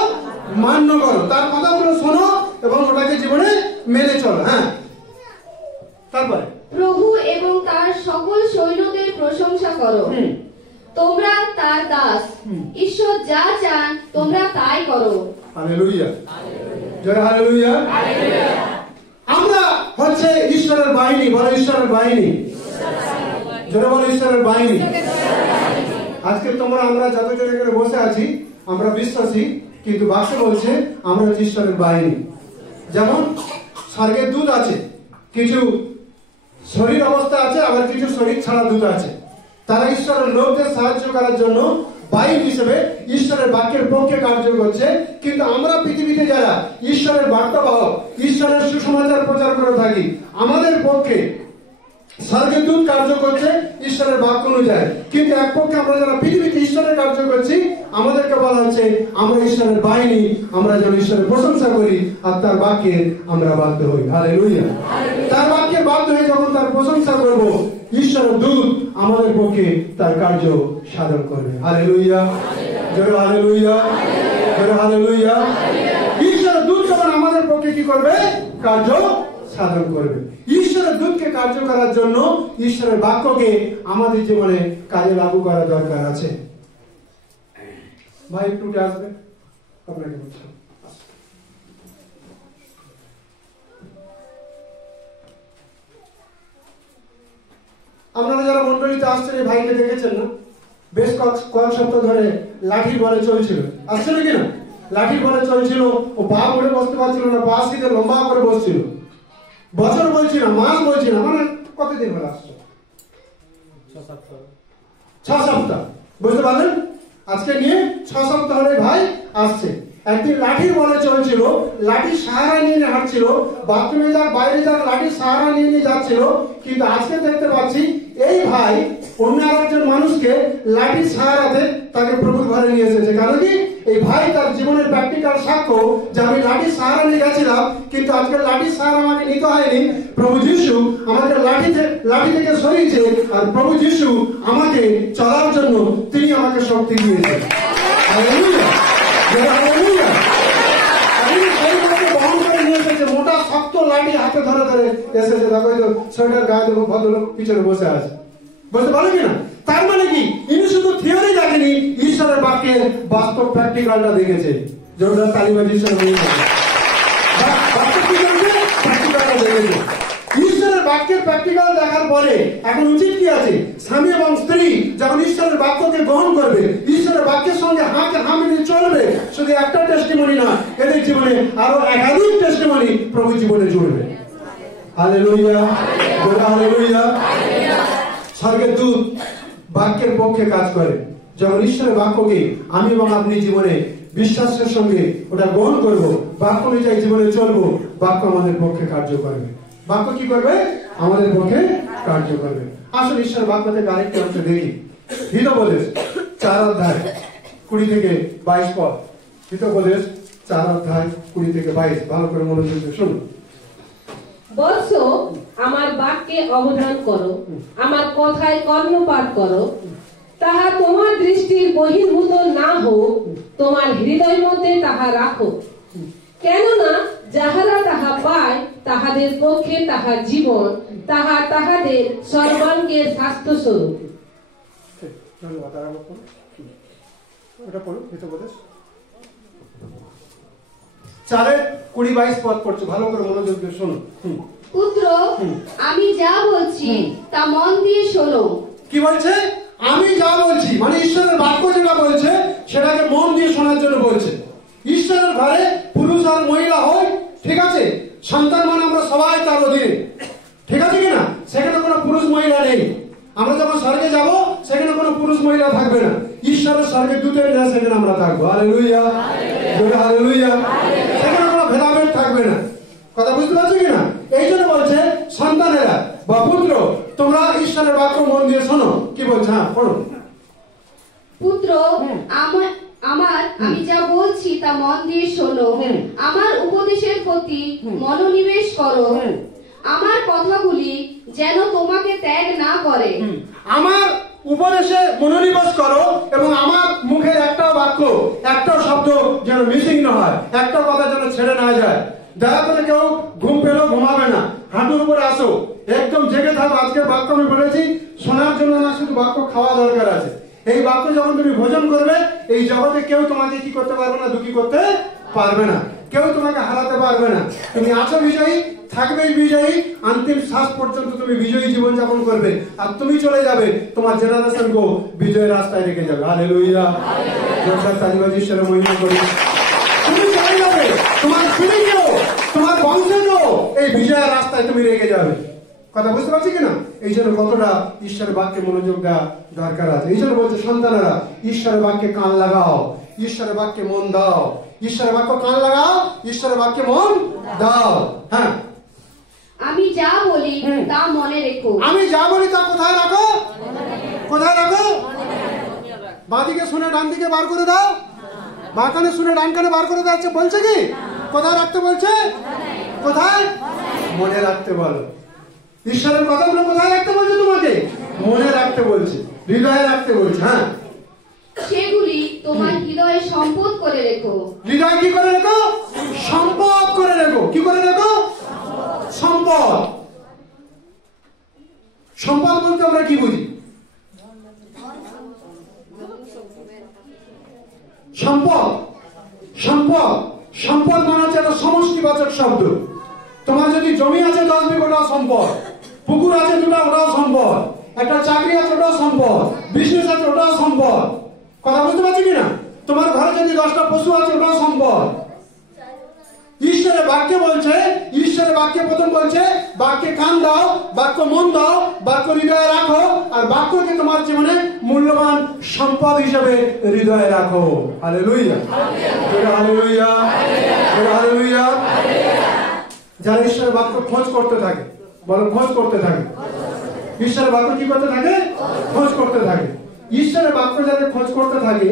মান্য করো। তার কথাগুলো শোনো এবং ওটাকে জীবনে মেনে চলো। হ্যাঁ, তারপরে প্রভু এবং তার সকল সৈন্যদের প্রশংসা করো। তোমরা তার দাস, ঈশ্বর যা চান তোমরা তাই করো। হালেলুয়া, জয় হালেলুয়া। আমরা হচ্ছে ঈশ্বরের বাহিনী। বলো ঈশ্বরের বাহিনী। জোরে বলো ঈশ্বরের বাহিনী। আজকে আমরা যতজন এখানে বসে আছি আমরা বিশ্বাসী, কিন্তু বাক্য বলছে আমরা হচ্ছে ঈশ্বরের বাহিনী। যেমন স্বর্গের দূত আছে, কিছু শরীর অবস্থা আছে, আবার কিছু শরীর ছাড়া দূত আছে। তারা ঈশ্বরের লোকদের সাহায্য করার জন্য বাহিনী হিসেবে ঈশ্বরের বাক্যের পক্ষে কার্য করছে। কিন্তু আমরা পৃথিবীতে যারা ঈশ্বরের বার্তাবাহক, ঈশ্বরের সুসমাচার প্রচার করে থাকি, আমাদের পক্ষে স্বর্গের দূত কার্য করছে ঈশ্বরের বাক্য অনুযায়ী। কিন্তু এক পক্ষে আমরা যারা পৃথিবীতে ঈশ্বরের কার্য করছি, আমাদেরকে বলা হচ্ছে আমরা ঈশ্বরের বাহিনী, আমরা যেন ঈশ্বরের প্রশংসা করি আর তার বাক্যে আমরা বাধ্য হই। হালেলুয়া। তার বাক্যে বাধ্য হয়ে যখন তার প্রশংসা করব, ঈশ্বরের দূত আমাদের পক্ষে তার কার্য সাধন করবে। হালেলুয়া, জয় হালেলুয়া, জয় হালেলুয়া। ঈশ্বরের দূত যখন আমাদের পক্ষে কি করবে? কার্য সাধন করবে। ঈশ্বরের দূতকে কার্য করার জন্য ঈশ্বরের বাক্যকে আমাদের জীবনে কাজে লাগু করা দরকার আছে। ভাই একটু উঠে আসবে, আপনাকে বলছি। আপনারা যারা মন্ডলীতে আসছেন এই ভাইকে দেখেছেন না? বেশ কয়েক সপ্তাহ ধরে লাঠির বলে চলছিল। আসছে নাকি না? লাঠির বলে চলছিল। ও পা পড়ে বসতে পারছিল না, পা সিধে লম্বা করে বসছিল। বছর বলছি না, মাস বলছি না, মানে কতদিন হলো আসছে? 6 সপ্তাহ। বুঝতে পারলেন? আজকে নিয়ে 6 সপ্তাহ হলে ভাই আসছে। একদিন লাঠির বলে চলছিল, লাঠির সাহারা নিয়ে হাঁটছিল, বাথরুমে যাক বাইরে যাক লাঠির সাহারা নিয়ে যাচ্ছিল। কিন্তু আজকে দেখতে পাচ্ছি এই ভাই অন্য আরেকজন মানুষকে লাঠির সাহারাতে তাকে প্রভুর ঘরে নিয়ে এসেছে। কারণ কি? এই ভাই তার জীবনের প্র্যাকটিক্যাল সাক্ষ্য যে আমি লাঠির সাহারা নিয়ে গেছিলাম, কিন্তু আজকে লাঠির সাহারা আমাকে নিতে হয়নি। প্রভু যিশু আমাকে লাঠি থেকে সরিয়েছে, আর প্রভু যিশু আমাকে চলার জন্য তিনি আমাকে শক্তি দিয়েছেন। Hallelujah, hallelujah. বহন করে নিয়ে এসেছে, মোটা শক্ত লাঠি হাতে ধরে ধরে এসেছে। দেখো সোয়েটার গায়ে দেবো, ভদ্রলোক পিছনে বসে আছে। বুঝতে পারো কিনা? তার মানে কি? ইনি শুধু থিওরি দেখেনি, ঈশ্বরের বাক্যের বাস্তব প্র্যাকটিক্যালটা দেখেছে। যেটা তালিবাজি ঈশ্বরের বাক্যের প্র্যাকটিক্যাল দেখার পরে এখন উচিত কি আছে? স্বামী এবং স্ত্রী যখন ঈশ্বরের বাক্যকে গ্রহণ করবে, ঈশ্বরের বাক্যের সঙ্গে হাতে হাত মিলিয়ে চলবে, শুধু একটা টেস্টিমনি না, এদের জীবনে আরো একাধিক টেস্টিমনি প্রভু জীবনে জুড়বে। Hallelujah, hallelujah. স্বর্গের দূত বাক্যের পক্ষে কাজ করে। যখন ঈশ্বরের বাক্যকে আমি এবং আপনি জীবনে বিশ্বাসের সঙ্গে ওটা গ্রহণ করব, বাক্য অনুযায়ী জীবনে চলবো, বাক্য আমাদের পক্ষে কার্য করবে। বাক্য কি করবে? আমাদের পক্ষে কার্য করবে। আসলে ঈশ্বরের বাক্য থেকে আরেকটি অংশ দেখি। হিতোপদেশ 4 অধ্যায় 20 থেকে 22 পদ। হিতোপদেশ 4 অধ্যায় 20 থেকে 22। ভালো করে মনোযোগ দিয়ে শুনুন। বৎস, আমার বাক্যে অবধান করো, আমার কথায় কর্ণপাত করো। তাহা তোমার দৃষ্টির বহির্ভূত না হোক, তোমার হৃদয় মধ্যে তাহা রাখো। কেননা যাহারা তাহা পায় তাহাদের পক্ষে তাহা জীবন, তাহা তাহাদের সর্বাঙ্গের স্বাস্থ্য স্বরূপ। ওটা পড়ো, হিতোপদেশ 4:20-22 পদ পড়ছো। ভালো করে মনোযোগ দিয়ে শুনুন। পুত্র আমি যা বলছি তা মন দিয়ে শোনো। কি বলছে? আমি যা বলছি, মানে ঈশ্বরের বাক্য যেটা বলছে সেটাকে মন দিয়ে শোনার জন্য বলছে। ঈশ্বরের ঘরে পুরুষ আর মহিলা হয়, ঠিক আছে, সন্তান মানে আমরা সবাই তার অধীনে, ঠিক আছে কিনা? সেখানে কোনো পুরুষ মহিলা নেই। আমরা যখন স্বর্গে যাব সেখানে কোনো পুরুষ মহিলা থাকবে না। ঈশ্বরের স্বর্গে দূতের ন্যায় সেখানে আমরা থাকবো। Hallelujah, hallelujah. সেখানে কোনো ভেদাভেদ থাকবে না। কথা বুঝতে পারছো কিনা? এই জন্য বলছে সন্তানেরা বা পুত্র তোমরা ঈশ্বরের বাক্য মন দিয়ে শোনো। কি বলছে? হ্যাঁ পড়ো। পুত্র আমি যা বলছি তা মন দিয়ে শোনো। আমার উপদেশের প্রতি মনোনিবেশ করো। আমার কথাগুলি যেন তোমাকে ত্যাগ না করে। আমার উপদেশে মনোনিবেশ করো এবং আমার মুখের একটা বাক্য, একটা শব্দ যেন মিসিং না হয়, একটা কথা যেন ছেড়ে না যায়। দয়া করে কেউ ঘুম পেলেও ঘুমাবে না, হাঁটুর উপরে আসো, একদম জেগে থাকো। আজকে বাক্য আমি বলেছি শোনার জন্য না, শুধু বাক্য খাওয়া দরকার আছে। এই বাক্য যখন তুমি ভোজন করবে, এই জগতে কেউ তোমাকে কি করতে পারবে না, দুঃখী করতে পারবে না, কেউ তোমাকে হারাতে পারবে না। তুমি আছো বিজয়ী, থাকবেই বিজয়ী, অন্তিম শ্বাস পর্যন্ত তুমি বিজয়ী জীবন যাপন করবে। আর তুমি চলে যাবে, তোমার জেনারেশন গো বিজয়ের রাস্তায় রেখে যাবে। হালেলুয়া, ঈশ্বরের মহিমা করি। তুমি চলে যাবে, তোমার পিঢ়িকেও, তোমার বংশকেও এই বিজয়ের রাস্তায় তুমি রেখে যাবে। কথা বুঝতে পারছি কিনা? এই জন্য কতটা ঈশ্বরের বাক্যে মনোযোগ দেওয়া দরকার আছে। এই জন্য বলছে সন্তানেরা ঈশ্বরের বাক্যে কান লাগাও, ঈশ্বরের বাক্যে মন দাও। ঈশ্বরের বাক্য কান লাগাও, ঈশ্বরের বাক্যে মন দাও। হ্যাঁ, আমি যা বলি তা মনে রেখো। আমি যা বলি তা কোথায় রাখো? কোথায় রাখো? বাঁদিকে শুনে ডান দিকে বার করে দাও, বাঁ কানে শুনে ডান কানে বার করে দেওয়া বলছে কি? কোথায় রাখতে বলছে? কোথায়? মনে রাখতে বলো। ঈশ্বরের কথাগুলো কোথায় রাখতে বলছে? তোমাকে মনে রাখতে বলছে, হৃদয়ে রাখতে বলছে। হ্যাঁ, সেগুলি তোমার হৃদয়ে সম্পদ করে রেখো। হৃদয় কি করে রেখো? সম্পদ করে রেখো। কি করে রেখো? সম্পদ। সম্পদ বলতে আমরা কি বুঝি? সম্পদ, সম্পদ, সম্পদ মানে হচ্ছে একটা সমষ্টিবাচক শব্দ। তোমার যদি জমি আছে 10 বিঘা, ওটাও সম্পদ। পুকুর আছে 2টা, ওটাও সম্পদ। একটা চাকরি আছে, ওটাও সম্পদ। বিজনেস আছে, ওটাও সম্পদ। কথা বুঝতে পারছি কিনা? তোমার ঘরে যদি 10টা পশু আছে, ওটাও সম্পদ। ঈশ্বরের বাক্যে বলছে, ঈশ্বরের বাক্যে প্রথম বলছে বাক্যে কান দাও, বাক্য মন দাও, বাক্য হৃদয়ে রাখো, আর বাক্যকে তোমার জীবনে মূল্যবান সম্পদ হিসেবে হৃদয়ে রাখো। Hallelujah, hallelujah, hallelujah. যারা ঈশ্বরের বাক্য খোঁজ করতে থাকে, বলো খোঁজ করতে থাকে। ঈশ্বরের বাক্য কি করতে থাকে? খোঁজ করতে থাকে। ঈশ্বরের বাক্য যাদের খোঁজ করতে থাকে,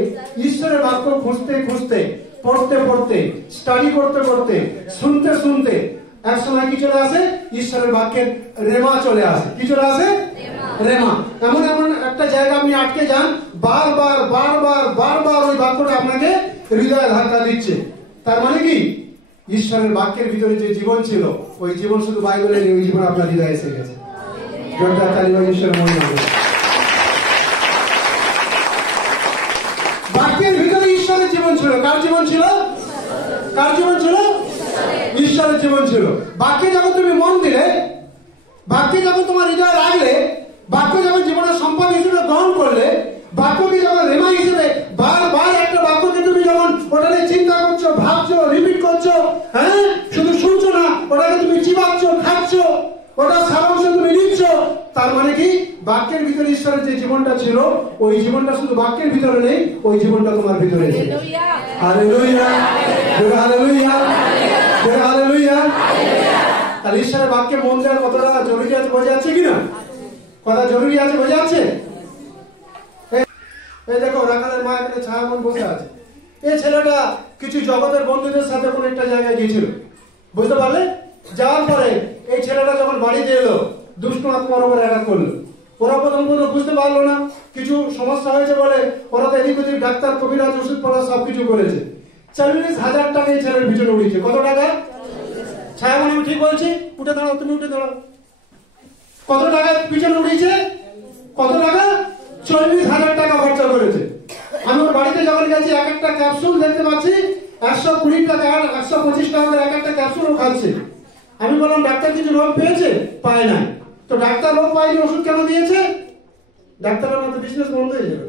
ঈশ্বরের বাক্য খুঁজতে খুঁজতে, পড়তে পড়তে, স্টাডি করতে করতে, শুনতে শুনতে এক সময় কি চলে আসে? ঈশ্বরের বাক্যের রেমা চলে আসে। কি চলে আসে? রেমা। এমন এমন একটা জায়গা আপনি আটকে যান, বারবার বারবার বারবার ওই বাক্যটা আপনাকে হৃদয়ে ধাক্কা দিচ্ছে। তার মানে কি? ঈশ্বরের বাক্যের ভিতরে যে জীবন ছিল, ওই জীবন শুধু বাইবেলে নেই, ওই জীবন আপনার হৃদয়ে এসে গেছে। জোরদার তালি বাজিয়ে ঈশ্বরের মহিমা করুন। বাক্যের ভিতরে ঈশ্বরের জীবন ছিল। কার জীবন ছিল? কার জীবন ছিল? ঈশ্বরের জীবন ছিল। বাক্যে যখন তুমি মন দিলে, বাক্যে যখন তোমার হৃদয়ে রাখলে, বাক্য যখন জীবনের সম্পদ হিসেবে গ্রহণ করলে, বাক্যকে যখন রেমা হিসেবে বারবার একটা বাক্যকে তুমি যখন ওটা নিয়ে চিন্তা করছো, ভাবছো, রিপিট করছো, হ্যাঁ, শুধু শুনছো না, ওটাকে তুমি চিবাচ্ছ, খাচ্ছ, ওটা সারাংশ তুমি নিচ্ছ, তার মানে কি? বাক্যের ভিতরে ঈশ্বরের যে জীবনটা ছিল, ওই জীবনটা শুধু বাক্যের ভিতরে নেই, ওই জীবনটা তোমার ভিতরে আছে। Hallelujah, hallelujah, hallelujah. তাহলে ঈশ্বরের বাক্যে মন দেওয়ার কতটা জরুরি আছে বোঝা যাচ্ছে কিনা? কথা জরুরি আছে বোঝা যাচ্ছে? এই দেখো রাখালের মা এখানে ছায়ামন বসে আছে। এই ছেলেটা কিছু জগতের বন্ধুদের সাথে কোন একটা জায়গায় গিয়েছিল, বুঝতে পারলে? যাওয়ার পরে এই ছেলেটা যখন বাড়িতে এলো, দুষ্ট আত্মার উপর অ্যাটাক করলো। ওরা প্রথম বুঝতে পারলো না, কিছু সমস্যা হয়েছে বলে ওরা তো এদিক ওদিক ডাক্তার, কবিরাজ, ওষুধ পড়া সবকিছু করেছে। 40,000 টাকা এই ছেলের পিছনে উঠেছে। কত টাকা? ছায়ামন আমি ঠিক বলছি? উঠে দাঁড়াও, তুমি উঠে দাঁড়াও। কত টাকা পিছনে উঠেছে? কত টাকা? 40,000 টাকা খরচা করেছে। আমি ওর বাড়িতে যখন গেছি, এক একটা ক্যাপসুল দেখতে পাচ্ছি 120 টাকা, 125 টাকা করে এক একটা ক্যাপসুল খাচ্ছে। আমি বললাম ডাক্তার কিছু রোগ পেয়েছে? পায় না। তো ডাক্তার রোগ পায়নি, ওষুধ কেন দিয়েছে? ডাক্তারের মতো বিজনেস বন্ধ হয়ে যাবে,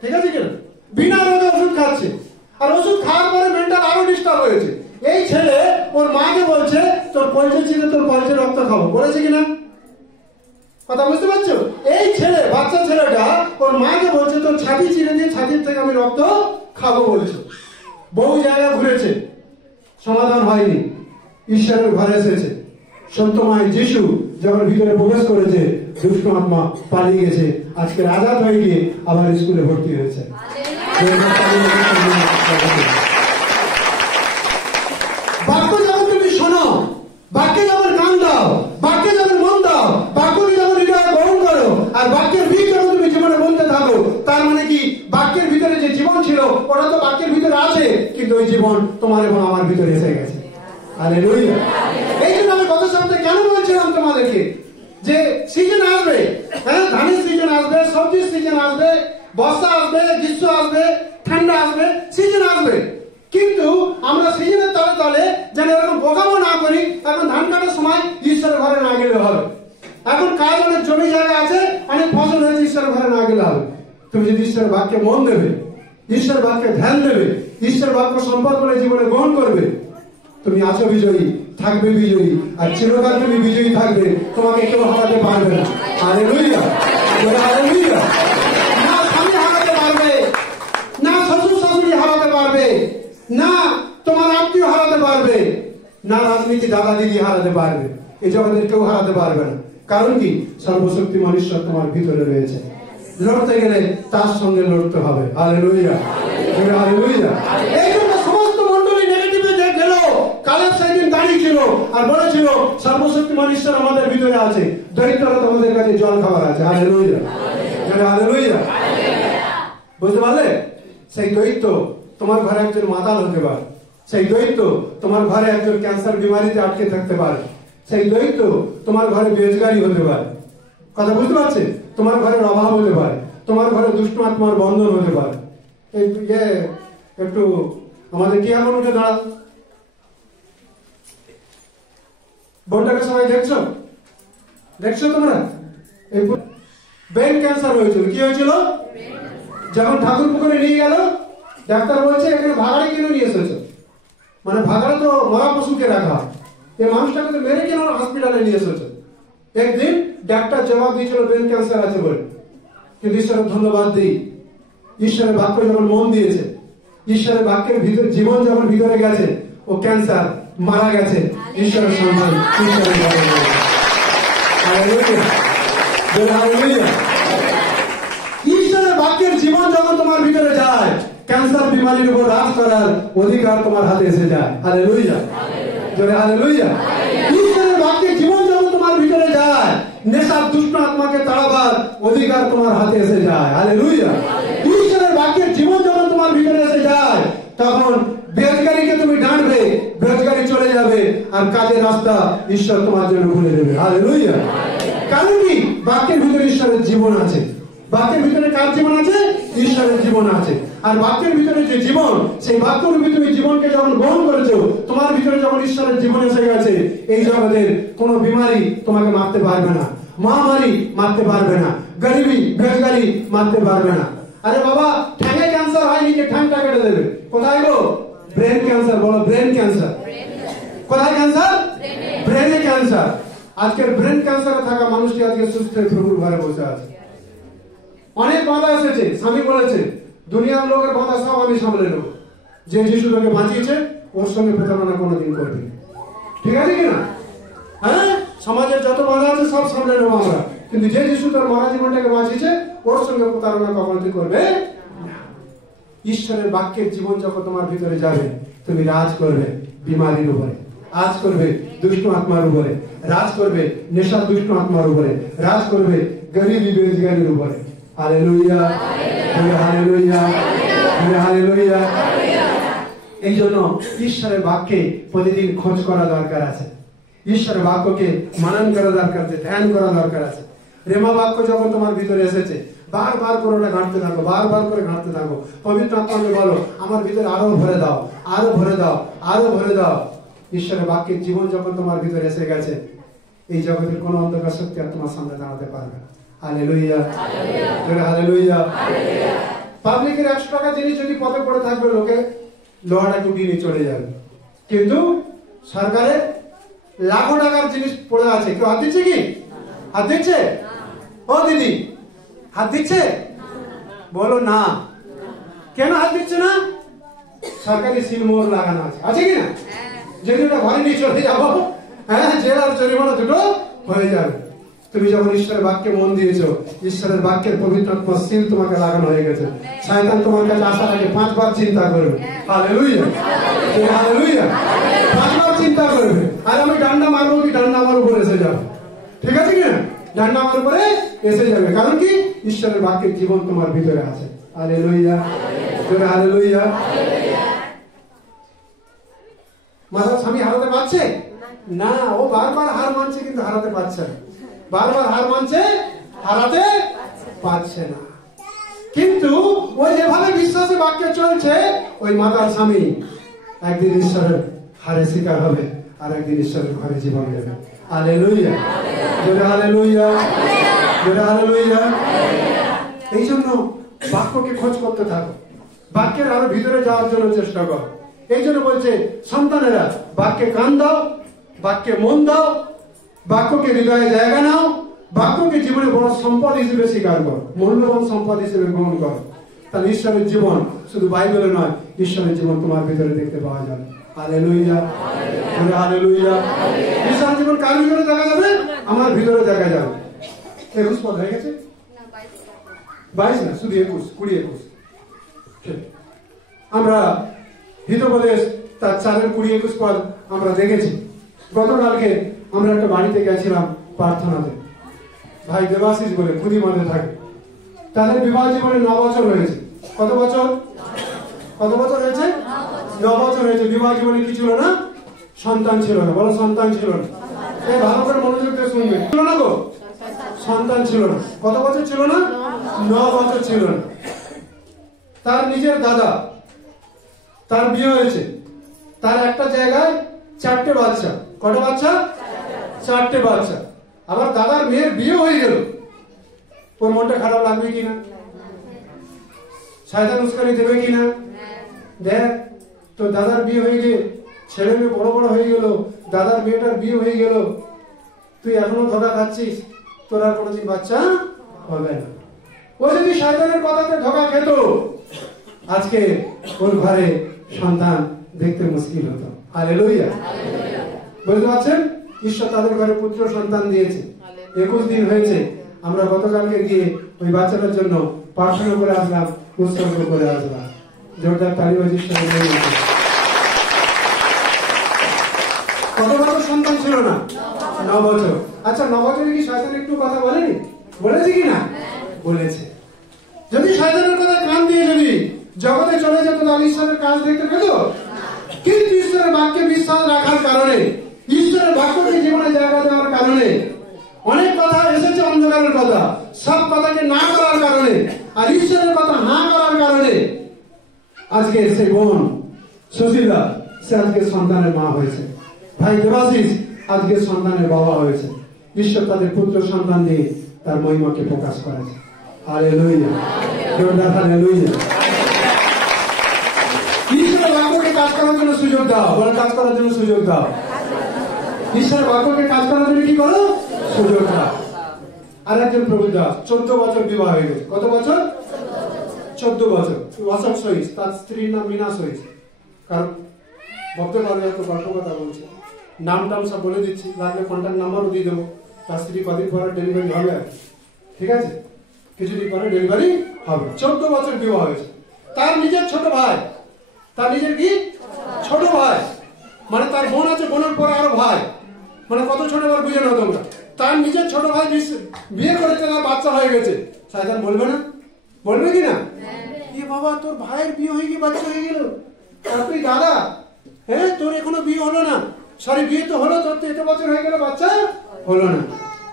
ঠিক আছে কিনা? বিনা রোগে ওষুধ খাচ্ছে, আর ওষুধ খাওয়ার পরে মেন্টাল আরো ডিস্টার্ব হয়েছে। এই ছেলে ওর মাকে বলছে তোর কলজে ছিঁড়ে তোর কলজে রক্ত খাবো, বলেছে কিনা? কথা বুঝতে পারছো? এই ছেলে, বাচ্চা ছেলেটা ওর মাকে বলছে তোর ছাতি চিড়ে দিয়ে ছাতির থেকে আমি রক্ত খাবো বলেছে। বহু জায়গা ঘুরেছে, সমাধান হয়নি। ঈশ্বরের ঘরে এসেছে। সত্যময় যিশু যখন ভিতরে প্রবেশ করেছে, দুষ্ট আত্মা পালিয়ে গেছে। আজকে আজাদ হয়ে গিয়ে আবার স্কুলে ভর্তি হয়েছে। বাক্য যখন তুমি শোনো, বাক্যে যখন কান দাও, বাক্যে যখন মন দাও, বাক্যকে যখন হৃদয়ে গ্রহণ করো, আর বাক্যের বীজ যখন তুমি জীবনে বলতে থাকো, তার মানে কি বাক্যের ভিতরে যে জীবন ছিল ওটা তো বাক্যের ভিতরে আছে, কিন্তু ওই জীবন তোমার এবং আমার ভিতরে এসে গেছে। হালেলুয়া। এই জন্য আমি গত সপ্তাহে কেন বলছিলাম তোমাদেরকে যে সিজন আসবে, হ্যাঁ, ধানের সিজন আসবে, সবজির সিজন আসবে, বর্ষা আসবে, গ্রীষ্ম আসবে, ঠান্ডা আসবে, সিজন আসবে। কিন্তু আমরা সিজনের তলে তলে যেন এরকম বোকামো না করি। এখন ধান কাটার সময় ঈশ্বরের ঘরে না গেলে হবে। এখন কাজ অনেক জমি জায়গা আছে, অনেক ফসল হয়েছে, ঈশ্বরের ঘরে না গেলে হবে। তুমি যদি ঈশ্বরের বাক্যে মন দেবে, ঈশ্বরের বাক্যে ধ্যান দেবে, ঈশ্বরের বাক্য সম্পর্ক করে জীবনে গ্রহণ করবে, তুমি আছো বিজয়ী, থাকবে বিজয়ী, আর চিরকাল তুমি বিজয়ী থাকবে। তোমাকে কেউ হারাতে পারবে না। Hallelujah, hallelujah. না স্বামী হারাতে পারবে, না শ্বশুর শাশুড়ি হারাতে পারবে, না তোমার আত্মীয় হারাতে পারবে, না রাজনীতি দাদা দিদি হারাতে পারবে। এই জগতের কেউ হারাতে পারবে না। কারণ কি? সর্বশক্তিমান ঈশ্বর তোমার ভিতরে রয়েছে। লড়তে গেলে তার সঙ্গে লড়তে হবে। Hallelujah, hallelujah. এই জন্য সমস্ত মন্ডলী নেগেটিভে যে গেল, কালেব সেদিন দাঁড়িয়ে ছিল আর বলেছিল সর্বশক্তিমান ঈশ্বর আমাদের ভিতরে আছে, দরিদ্ররা তোমাদের কাছে জল খাবার আছে। Hallelujah, hallelujah. বুঝতে পারলে? সেই দৈত্য তোমার ঘরে একজন মাতাল হতে পারে, সেই দৈত্য তোমার ঘরে একজন ক্যান্সার বিমারিতে আটকে থাকতে পারে, সেই দৈত্য তোমার ঘরে বেরোজগারি হতে পারে। কথা বুঝতে পারছে? তোমার ঘরের অভাব হতে পারে, তোমার ঘরে দুষ্ট আত্মার বন্ধন হতে পারে। একটু আমাদের কি এমন উঠে দাঁড়াও, বোনটাকে সবাই দেখছো, দেখছো তোমরা? এই ব্রেন ক্যান্সার হয়েছিল। কি হয়েছিল? যখন ঠাকুর পুকুরে নিয়ে গেল, ডাক্তার বলছে এখানে ভাগাড়ে কেন নিয়ে এসেছো? মানে ভাগাড়ে তো মরা পশুকে রাখা, এই মানুষটাকে তো মেরে কেন হসপিটালে নিয়ে এসেছো? একদিন ডাক্তার জবাব দিয়েছিল ব্রেন ক্যান্সার আছে বলে। কিন্তু ঈশ্বরের ধন্যবাদ দিই, ঈশ্বরের বাক্য যখন মন দিয়েছে, ঈশ্বরের বাক্যের ভিতরে জীবন যখন ভিতরে গেছে, ও ক্যান্সার মারা গেছে। ঈশ্বরের সন্তান, ঈশ্বরের ঘরে। ঈশ্বরের বাক্যের জীবন যখন তোমার ভিতরে যায়, ক্যান্সার বিমারির উপর রাজ করার অধিকার তোমার হাতে এসে যায়। হালেলুয়া, জোরে হালেলুয়া। ঈশ্বরের বাক্যের জীবন যখন তোমার ভিতরে যায়, নেশার দুষ্ট আত্মাকে তাড়াবার অধিকার তোমার হাতে এসে যায়। হালেলুয়া। ঈশ্বরের বাক্যের জীবন যখন তোমার ভিতরে এসে যায়, তখন বেরোজগারিকে তুমি ডাঁটবে, বেরোজগারি চলে যাবে, আর কাজের রাস্তা ঈশ্বর তোমার জন্য খুলে দেবে। হালেলুয়া। কারণ কি? বাক্যের ভিতরে ঈশ্বরের জীবন আছে। বাক্যের ভিতরে কার জীবন আছে? ঈশ্বরের জীবন আছে। আর বাক্যের ভিতরে যে জীবন, সেই বাক্যরূপী তুমি জীবনকে যখন গ্রহণ করেছো, তোমার ভিতরে যখন ঈশ্বরের জীবন এসে গেছে, এই জগতের কোন বিমারি তোমাকে মারতে পারবে না, মহামারী মারতে পারবে না, গরিবী বেরোজগারি মারতে পারবে না। আরে বাবা, ঠ্যাঙে ক্যান্সার হয়নি যে ঠ্যাংটা কেটে দেবে? কোথায় গো? Brain cancer. বলো, ব্রেন ক্যান্সার। কোথায় ক্যান্সার? ব্রেনে ক্যান্সার। আজকের ব্রেন ক্যান্সারে থাকা মানুষটি আজকে সুস্থ হয়ে প্রভুর ঘরে বসে আছে। অনেক বাধা এসেছে, স্বামী বলেছে দুনিয়ার লোকের বাধা সব আমি সামলে নেব। যে যিশু তোকে বাঁচিয়েছে, ওর সঙ্গে প্রতারণা কোনোদিন করবি। ঠিক আছে কিনা? হ্যাঁ, সমাজের যত বাধা আছে সব সামলে নেবো আমরা, কিন্তু যে যিশু তোর মারা জীবনটাকে বাঁচিয়েছে, ওর সঙ্গে প্রতারণা কখনো তুই করবে না। ঈশ্বরের বাক্যের জীবন যখন তোমার ভিতরে যাবে, তুমি রাজ করবে বিমারির উপরে, রাজ করবে দুষ্ট আত্মার উপরে, রাজ করবে নেশা দুষ্ট আত্মার উপরে, রাজ করবে গরিবী বেরোজগারির উপরে। Hallelujah, hallelujah, hallelujah. এই জন্য ঈশ্বরের বাক্যে প্রতিদিন খোঁজ করা দরকার আছে, ঈশ্বরের বাক্যকে মানন করা দরকার আছে, ধ্যান করা দরকার আছে। রেমা বাক্য যখন তোমার ভিতরে এসেছে, বারবার করে ওটা ঘাঁটতে থাকো, বারবার করে ঘাঁটতে থাকো। পবিত্র আত্মাকে বলো আমার ভিতরে আরো ভরে দাও, আরো ভরে দাও, আরো ভরে দাও। ঈশ্বরের বাক্যের জীবন যখন তোমার ভিতরে এসে গেছে, এই জগতের কোন অন্ধকার শক্তি আর তোমার সামনে দাঁড়াতে পারবে না। Hallelujah, hallelujah. পাবলিকের 100 টাকা জিনিস যদি পথে পড়ে থাকবে, লোকে লোহাটা টুকিয়ে নিয়ে চলে যাবে, কিন্তু সরকারের লাখো টাকার জিনিস পড়ে আছে, কেউ হাত দিচ্ছে কি? হাত দিচ্ছে? ও দিদি, হাত দিচ্ছে? বলো না। কেন হাত দিচ্ছে না? সরকারি সিলমোহর লাগানো আছে, আছে কি না? যদি ওটা ঘরে নিয়ে চলে যাবো, হ্যাঁ, জেল আর জরিমানা দুটো হয়ে যাবে। তুমি যখন ঈশ্বরের বাক্যে মন দিয়েছো, ঈশ্বরের বাক্যের পবিত্র সিল তোমাকে লাগানো হয়ে গেছে। শয়তান তোমার কাছে আসার আগে 5 বার চিন্তা করবে। Hallelujah, hallelujah. 5 বার চিন্তা করবে, আর আমি ডান্ডা মারবো কি ডান্ডা আমার উপর এসে যাবে, ঠিক আছে কিনা? ডান্ডা আমার উপরে এসে যাবে, কারণ কি? ঈশ্বরের বাক্যের জীবন তোমার ভিতরে আছে। Hallelujah, hallelujah. মাথার স্বামী হারাতে পারছে না, ও বারবার হার মানছে কিন্তু হারাতে পারছে না। বারবার হার মানছে, হারাতে পারছে না। কিন্তু ওই যেভাবে বিশ্বাসে বাক্যে চলছে, ওই মাতার স্বামী একদিন ঈশ্বরের হারে শিকার হবে, আর একদিন ঈশ্বরের ঘরে জীবন দেবে। Hallelujah, hallelujah, hallelujah. এই জন্য বাক্যকে খোঁজ করতে থাকো, বাক্যের আরো ভিতরে যাওয়ার জন্য চেষ্টা করো। এই জন্য বলছে সন্তানেরা, বাক্যে কান দাও, বাক্যে মন দাও, বাক্যকে হৃদয়ে জায়গা নাও, বাক্যকে জীবনে বড় সম্পদ হিসেবে স্বীকার করো, মূল্যবান সম্পদ হিসেবে গ্রহণ করো। তাহলে ঈশ্বরের জীবন শুধু বাইবেলে নয়, ঈশ্বরের জীবন তোমার ভিতরে দেখতে পাওয়া যাবে। Hallelujah, hallelujah. ঈশ্বরের জীবন কার ভিতরে দেখা যাবে? আমার ভিতরে দেখা যাবে। 21 পদ হয়ে গেছে, 22 না, শুধু 21, 20, 21। আমরা হিতোপদেশ তার 4-20-21 পদ আমরা দেখেছি। গতকালকে আমরা একটা বাড়িতে গেছিলাম প্রার্থনাতে, ভাই দেবাশিস বলে খুদি মাঝে থাকে, তাদের বিবাহ জীবনে 9 বছর হয়েছে। কত বছর? কত বছর হয়েছে? 9 বছর হয়েছে। বিবাহ জীবনে কি ছিল না? সন্তান ছিল না। বলো, সন্তান ছিল না। এই ভালো করে মনোযোগ দিয়ে শুনবে। ছিল না গো, সন্তান ছিল না। কত বছর ছিল না? 9 বছর ছিল না। তার নিজের দাদা, তার বিয়ে হয়েছে, তার একটা জায়গায় 4টে বাচ্চা। কটা বাচ্চা? 4টে বাচ্চা। আবার দাদার মেয়ের বিয়ে হয়ে গেল, ওর মনটা খারাপ লাগবে কিনা? শয়তান উস্কানি দেবে কিনা? দেখ, তো দাদার বিয়ে হয়ে গিয়ে ছেলে মেয়ে বড় বড় হয়ে গেল, দাদার মেয়েটার বিয়ে হয়ে গেল, তুই এখনো ধোকা খাচ্ছিস, তোর আর কোনোদিন বাচ্চা হবে না। ও যদি শয়তানের কথাতে ধোকা খেত, আজকে ওর ঘরে সন্তান দেখতে মুশকিল হতো। হালেলুয়া, বুঝতে পারছেন? ঈশ্বর তাদের ঘরে পুত্র সন্তান দিয়েছে। 21 দিন হয়েছে। আমরা গতকালকে গিয়ে ওই বাচ্চাটার জন্য প্রার্থনা করে আসলাম, উৎসর্গ করে আসলাম। জোরদার তালি বাজিয়ে কত বছর সন্তান ছিল না? 9 বছর। আচ্ছা, 9 বছরে কি শয়তান একটু কথা বলেনি? বলেছে কি না? বলেছে। যদি শয়তানের কথা কান দিয়ে যদি জগতে চলে যেত, তাহলে ঈশ্বরের কাজ দেখতে পেত। কিন্তু ঈশ্বরের বাক্যে বিশ্বাস রাখার কারণে, ঈশ্বরের বাক্যকে জীবনে জায়গা দেওয়ার কারণে, অনেক কথা এসেছে অন্ধকারের কথা, সব কথাকে না করার কারণে, আর ঈশ্বরের কথা না করার কারণে আজকে সে বোন সুশীলা, সে আজকে সন্তানের মা হয়েছে। ভাই দেবাশিস আজকে সন্তানের বাবা হয়েছে। ঈশ্বর তাদের পুত্র সন্তান দিয়ে তার মহিমাকে প্রকাশ করেছে। হালেলুয়া, জোরদার হালেলুয়া। ঈশ্বরের বাক্যকে কাজ করার জন্য সুযোগ দাও। বলে, কাজ করার জন্য সুযোগ দাও। ঈশ্বরের বাক্যকে কাজ করার জন্য কি করো? সুযোগ দাও। আর একজন প্রভু দাস 14 বছর বিবাহ হয়ে গেছে। কত বছর? 14 বছর। অশোক সহিস, তার স্ত্রীর নাম মিনা সহিস। কারণ ভক্ত কারণে এত গল্প কথা বলছে, নাম টাম সব বলে দিচ্ছি, লাগলে কন্ট্যাক্ট নাম্বারও দিয়ে দেবো। তার স্ত্রী কদিন পরে ডেলিভারি হবে, ঠিক আছে? কিছুদিন পরে ডেলিভারি হবে। 14 বছর বিবাহ হয়েছে। তার নিজের ছোট ভাই, তার নিজের কি ছোট ভাই, মানে তার বোন আছে, বোনের পরে আরো ভাই, মানে কত ছোট ভাই বুঝে নাও তোমরা। তার নিজের ছোট ভাই বিয়ে করেছে, তার বাচ্চা হয়ে গেছে। শয়তান বলবে না? বলবে কি না? এ বাবা, তোর ভাইয়ের বিয়ে হয়ে গিয়ে বাচ্চা হয়ে গেল, আর তুই দাদা, হ্যাঁ, তোর এখনো বিয়ে হলো না। সরি, বিয়ে তো হলো, তোর তো এত বছর হয়ে গেল, বাচ্চা হলো না।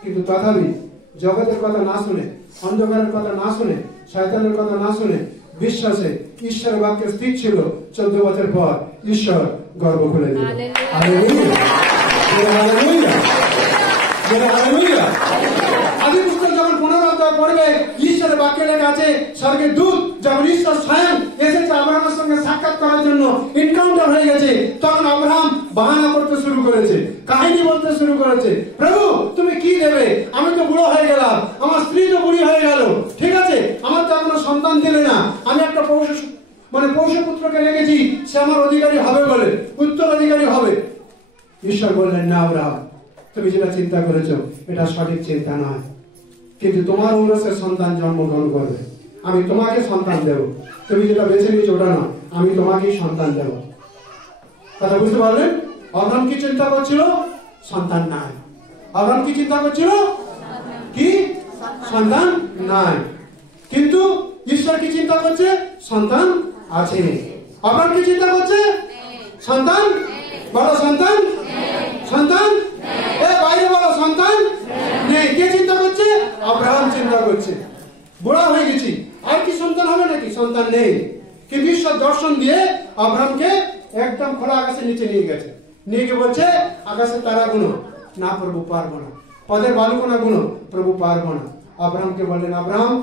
কিন্তু তথাপি জগতের কথা না শুনে, অন্ধকারের কথা না শুনে, শয়তানের কথা না শুনে, বিশ্বাসে ঈশ্বরের বাক্যে স্থির ছিল। 14 বছর পর ঈশ্বর গর্ব খুলে দিল। Hallelujah, hallelujah, hallelujah. আদি পুস্তক যখন 15 অধ্যায় পড়বে, ঈশ্বরের বাক্যে লেখা আছে স্বর্গের দূত যখন ঈশ্বর স্বয়ং এসেছে আব্রাহামের সঙ্গে সাক্ষাৎ করার জন্য, এনকাউন্টার হয়ে গেছে, তখন আব্রাহাম বাহানা করতে শুরু করেছে, কাহিনী বলতে শুরু করেছে, প্রভু তুমি কি দেবে, আমি তো বুড়ো হয়ে গেলাম, আমার স্ত্রী তো বুড়ি হয়ে গেল, ঠিক আছে, আমার তো এখনো সন্তান দিলে না, আমি একটা পৌষপুত্রকে রেখেছি, সে আমার অধিকারী হবে বলে, উত্তরাধিকারী হবে। ঈশ্বর বললেন, না আব্রাহাম, তুমি যেটা চিন্তা করেছো এটা সঠিক চিন্তা নয়, কিন্তু তোমার ঔরসের সন্তান জন্মগ্রহণ করবে, আমি তোমাকে সন্তান দেব, তুমি যেটা বেছে নিয়েছো ওটা না, আমি তোমাকেই সন্তান দেব। কথা বুঝতে পারলেন? আব্রাহাম কি চিন্তা করছিল? সন্তান নাই। আব্রাহাম কি চিন্তা করছিল? কি? সন্তান নাই। কিন্তু ঈশ্বর কি চিন্তা করছে? সন্তান আছে। আব্রাহাম কি চিন্তা করছে? সন্তান। বড় সন্তান, সন্তান বাইরে বড় সন্তান নেই। কে চিন্তা করছে? আব্রাহাম চিন্তা করছে। বুড়া হয়ে গেছি, আর কি সন্তান হবে নাকি? সন্তান নেই। কিন্তু ঈশ্বর দর্শন দিয়ে আব্রাহামকে একদম খোলা আকাশের নিচে নিয়ে গেছে, নিয়ে গিয়ে বলছে আকাশের তারা গুনো, না প্রভু পারবো না, পদের বালুকণা গুনো, প্রভু পারবো না। আব্রাহামকে বললেন, আব্রাহাম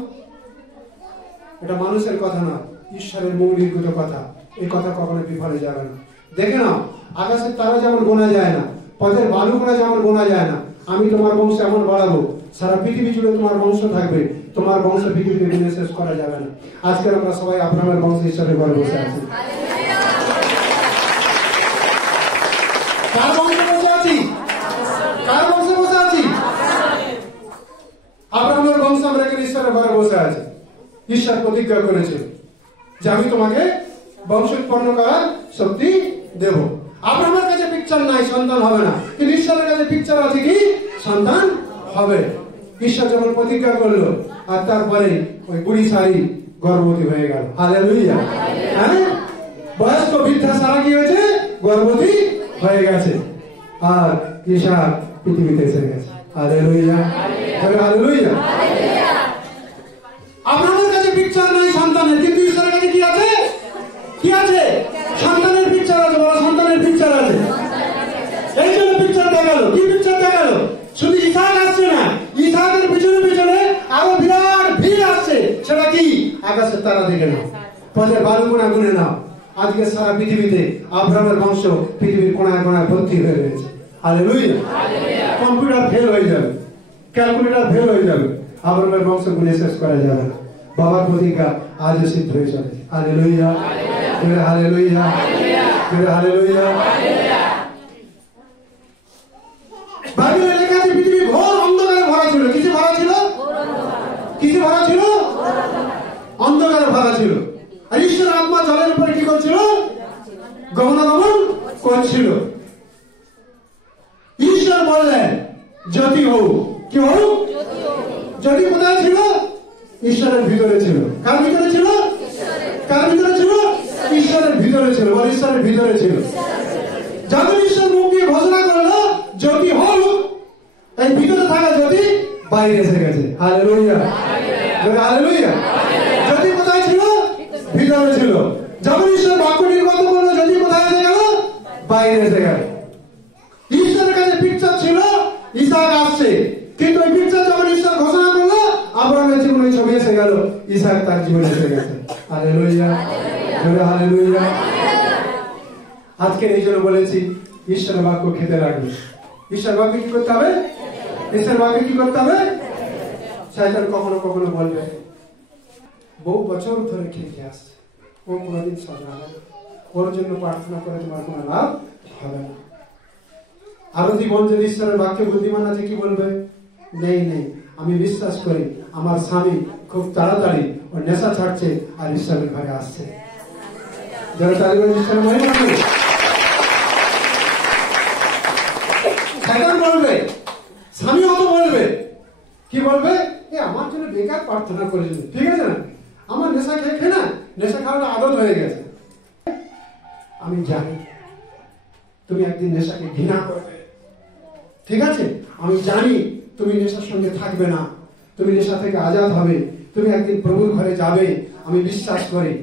এটা মানুষের কথা নয়, ঈশ্বরের মৌলিকগত কথা, এই কথা কখনো বিফলে যাবে না। দেখে নাও, আকাশের তারা যেমন গোনা যায় না, পদের বালুকণা যেমন গোনা যায় না, আমি তোমার বংশ এমন বাড়াবো, সারা পৃথিবী জুড়ে তোমার বংশ থাকবে, তোমার বংশ পৃথিবীতে গুণে শেষ করা যাবে না। আজকে আমরা সবাই আব্রাহামের বংশ হিসাবে ঘরে বসে আছি। কার বংশে বসে আছি? কার বংশে বসে আছি? আব্রাহামের বংশ আমরা এখানে ঈশ্বরের ঘরে বসে আছি। ঈশ্বর প্রতিজ্ঞা করেছে যে আমি তোমাকে বংশ উৎপন্ন করার শক্তি দেব। আব্রাহামের কাছে পিকচার নাই, সন্তান হবে না, কিন্তু ঈশ্বরের কাছে পিকচার আছে কি? সন্তান হবে। ঈশ্বর যখন প্রতিজ্ঞা করলো, আর তারপরে ওই বুড়ি শাড়ি গর্ভবতী হয়ে গেল। হালেলুয়া। হ্যাঁ, বয়স্ক বৃদ্ধা সারা কি হয়েছে? গর্ভবতী হয়ে গেছে, আর ইসাক পৃথিবীতে এসে গেছে। Hallelujah, hallelujah. আব্রাহামের কাছে পিকচার নাই সন্তানের, কিন্তু ঈশ্বরের কাছে কি আছে? কি আছে? সন্তানের পিকচার আছে, বড় সন্তানের পিকচার আছে। এই জন্য পিকচার দেখালো। কি পিকচার দেখালো? শুধু ইসাক আসছে না, ইসাকের পিছনে পিছনে আরো বিরাট ভিড় আসছে। সেটা কি? আকাশের তারা দেখে নাও, পদের বালুকণা গুনে নাও। আজকে সারা পৃথিবীতে আব্রাহামের বংশ পৃথিবীর কোনায় কোনায় ভর্তি হয়ে রয়েছে। হালেলুয়া। কম্পিউটার ফেল হয়ে যাবে, ক্যালকুলেটর ফেল হয়ে যাবে, আব্রাহামের বংশ গুনে শেষ করা যাবে না। বাবার প্রতিজ্ঞা আজও সিদ্ধ হয়ে চলেছে। Hallelujah, hallelujah, hallelujah. বাইবেলে লেখা আছে পৃথিবী ঘোর অন্ধকারে ভরা ছিল। কিসে ভরা ছিল? কিসে ভরা ছিল? অন্ধকারে ভরা ছিল। আর ঈশ্বর আত্মা জলের উপরে কি করছিল? গমনাগমন করছিল। ঈশ্বর বললেন জ্যোতি হোক। কি হোক? জ্যোতি কোথায় ছিল? ঈশ্বরের ভিতরে ছিল। কার ভিতরে ছিল? কার ভিতরে ছিল? ঈশ্বরের ভিতরে ছিল। বল, ঈশ্বরের ভিতরে ছিল। যখন ঈশ্বর মুখ দিয়ে ঘোষণা করলো জ্যোতি হোক, এই ভিতরে থাকা জ্যোতি বাইরে এসে গেছে। Hallelujah, hallelujah. জ্যোতি কোথায় ছিল? ভিতরে ছিল। যখন ঈশ্বর বাক্য নির্গত করলো, জ্যোতি কোথায় এসে গেল? বাইরে এসে গেল। ঈশ্বরের কাছে পিকচার ছিল, ইসাক আসছে, কিন্তু ওই পিকচার যখন ঈশ্বর ঘোষণা করলো, আব্রাহামের জীবনে ছবি এসে গেল, ইসাক তার জীবনে এসে গেছে। Hallelujah, hallelujah. আজকে এই জন্য বলেছি ঈশ্বরের বাক্য খেতে লাগবে। ঈশ্বর বাক্য কি করতে হবে? ঈশ্বরের বাক্য কি করতে হবে? শয়তান কখনো কখনো বলবে বহু বছর ধরে খেতে আসছে, ও কোনোদিন সাজা হবে, ওর জন্য প্রার্থনা করে তোমার কোনো লাভ হবে না। আরো জীবন যদি ঈশ্বরের বাক্যে বুদ্ধিমান আছে, কি বলবে? নেই নেই, আমি বিশ্বাস করি আমার স্বামী খুব তাড়াতাড়ি ওর নেশা ছাড়ছে আর ঈশ্বরের ঘরে আসছে। যারা তাদের ঈশ্বরের মহিমা করবে। শয়তান বলবে, স্বামী হয়তো বলবে, কি বলবে? আমার জন্য বেকার প্রার্থনা করেছিল, ঠিক আছে না, আমার নেশা খেয়ে না, নেশা খাওয়াটা আদত হয়ে গেছে। আমি জানি তুমি একদিন নেশাকে ঘৃণা করবে, ঠিক আছে, আমি জানি তুমি নেশার সঙ্গে থাকবে না, তুমি নেশা থেকে আজাদ হবে, তুমি একদিন প্রভুর ঘরে যাবে, আমি বিশ্বাস করি।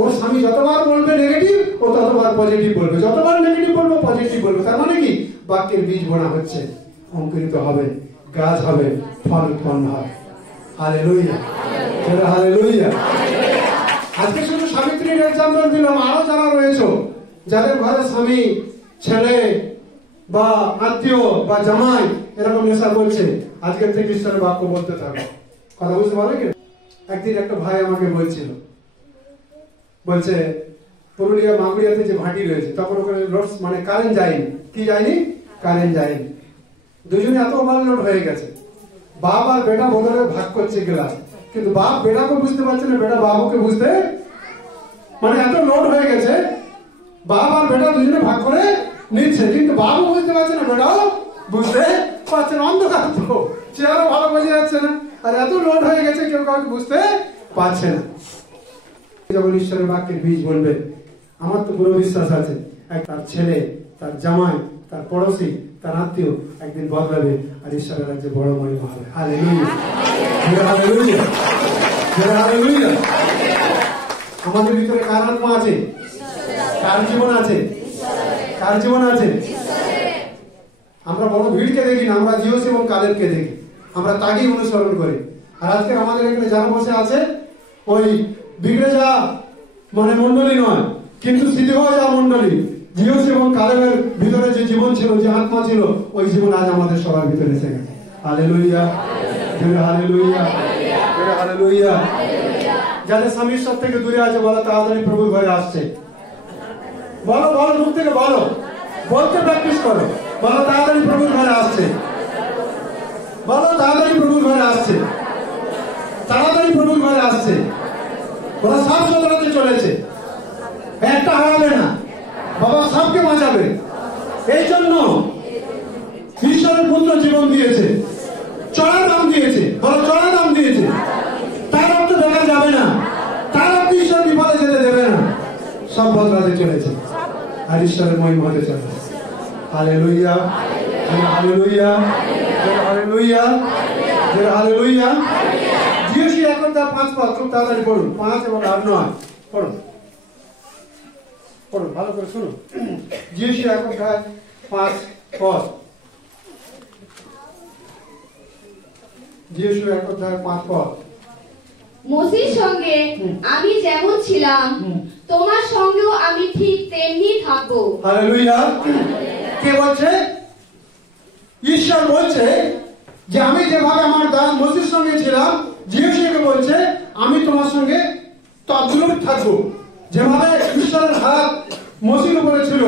ওর স্বামী যতবার বলবে নেগেটিভ, ও ততবার পজিটিভ বলবে, যতবার নেগেটিভ বলবে পজিটিভ বলবে। তার মানে কি? বাক্যের বীজ বোনা হচ্ছে, অঙ্কুরিত হবে, গাছ হবে, ফল উৎপন্ন হবে। Hallelujah, hallelujah. আজকে শুধু সাবিত্রীর এক্সাম্পল দিলাম, আরো যারা রয়েছে যাদের ঘরে স্বামী, ছেলে বা আত্মীয় বা জামাই এরকম নেশা করছে, আজকের থেকে ঈশ্বরের বাক্য বলতে থাকো। কথা বুঝতে পারলে কি? একদিন একটা ভাই আমাকে বলছিল, বলছে পুরুলিয়া মাগুরিয়াতে যে ভাটি রয়েছে তখন ওখানে মানে কারেন্ট যায়নি। কি যায়নি? কারেন্ট যায়নি। দুজনে এত ওভারলোড হয়ে গেছে, বাপ আর বেটা বদলে ভাগ করছে গ্লাস, কিন্তু বাপ বেটাকে বুঝতে পারছে না, বেটা বাবুকে বুঝতে, মানে এত লোড হয়ে গেছে, বাপ আর বেটা দুজনে ভাগ করে নিচ্ছে, কিন্তু বাবু বুঝতে পারছে না, বেটাও বুঝতে পারছে না। অন্ধকার তো, চেয়ারও ভালো বোঝা যাচ্ছে না, আর এত লোড হয়ে গেছে কেউ কাউকে বুঝতে পারছে না। যখন ঈশ্বরের বাক্যের বীজ বলবে, আমার তো পুরো বিশ্বাস আছে তার ছেলে, তার জামাই, তার পড়োশি, তার আত্মীয় একদিন বদলাবে, আর ঈশ্বরের রাজ্যে বড় মহিমা হবে। Hallelujah, hallelujah, hallelujah. আমাদের ভিতরে কার আত্মা আছে? কার জীবন আছে? কার জীবন আছে? আমরা বড় ভিড়কে দেখি না, আমরা জিওস এবং কালেবকে দেখি, আমরা তাকেই অনুসরণ করি। আর আজকে আমাদের এখানে যারা বসে আছে, ওই বিগড়ে যা মানে মন্ডলী নয়, কিন্তু সিদ্ধ হয়ে যাওয়া মন্ডলী। জিওস এবং কালেবের ভিতরে যে জীবন ছিল, যে আত্মা ছিল, ওই জীবন আজ আমাদের সবার ভিতরে এসে গেছে। Hallelujah, hallelujah, hallelujah. যাদের স্বামীর সব থেকে দূরে আছে, বলো তাড়াতাড়ি প্রভুর ঘরে আসছে। বলো, বলো, মুখ থেকে বলো, বলতে প্র্যাকটিস করো। বলো তাড়াতাড়ি প্রভুর ঘরে আসছে, বলো তাড়াতাড়ি প্রভুর ঘরে আসছে, তাড়াতাড়ি প্রভুর ঘরে আসছে। ওরা সব সতর্কতে চলেছে, একটা হারাবে না, বাবা সবকে বাঁচাবে। এই জন্য ঈশ্বরের পুত্র জীবন দিয়েছে, চড়া দাম দিয়েছে, বলো চড়া দাম দিয়েছে। তার অর্থ দেখা যাবে না, তার অর্থ ঈশ্বর বিপদে যেতে দেবে না, সব বদলাতে চলেছে, আর ঈশ্বরের মহিমা হতে চলেছে। Hallelujah, hallelujah, hallelujah, hallelujah. GOC 1:5 পদ, খুব তাড়াতাড়ি পড়ুন, 5 এবং 8, 9 পড়ুন, পড়ুন ভালো করে শুনুন। জিওসি 1:5 পদ, জিওসি 1:5 পদ। মোসের সঙ্গে আমি যেমন ছিলাম, তোমার সঙ্গেও আমি ঠিক তেমনি থাকবো। হালেলুয়া। কে বলছে? ঈশ্বর বলছে যে আমি যেভাবে আমার দাস মোসের সঙ্গে ছিলাম, জিওসিকে বলছে আমি তোমার সঙ্গে তদ্রূপ থাকবো। যেভাবে ঈশ্বরের হাত মোসের উপরে ছিল,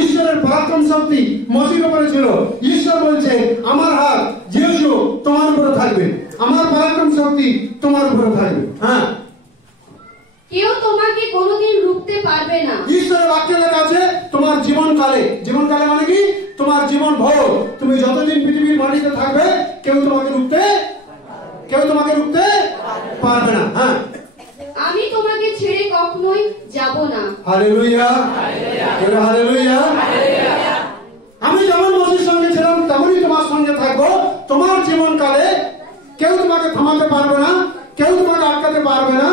ঈশ্বরের পরাক্রম শক্তি মোসের উপরে ছিল, ঈশ্বর বলছে আমার হাত জিওসিও তোমার উপরে থাকবে, আমার পরাক্রম শক্তি তোমার উপরে থাকবে। হ্যাঁ, কেউ তোমাকে কোনোদিন রুখতে পারবে না। ঈশ্বরের বাক্যে লেখা আছে তোমার জীবনকালে, জীবনকালে মানে কি? তোমার জীবন ভর, তুমি যতদিন পৃথিবীর মাটিতে থাকবে কেউ তোমাকে রুখতে পারবে না। হ্যাঁ, আমি তোমাকে ছেড়ে কখনোই যাব না। Hallelujah, hallelujah. আমি যেমন মোসের সঙ্গে ছিলাম তেমনই তোমার সঙ্গে থাকবো। তোমার জীবনকালে কেউ তোমাকে থামাতে পারবে না, কেউ তোমাকে আটকাতে পারবে না।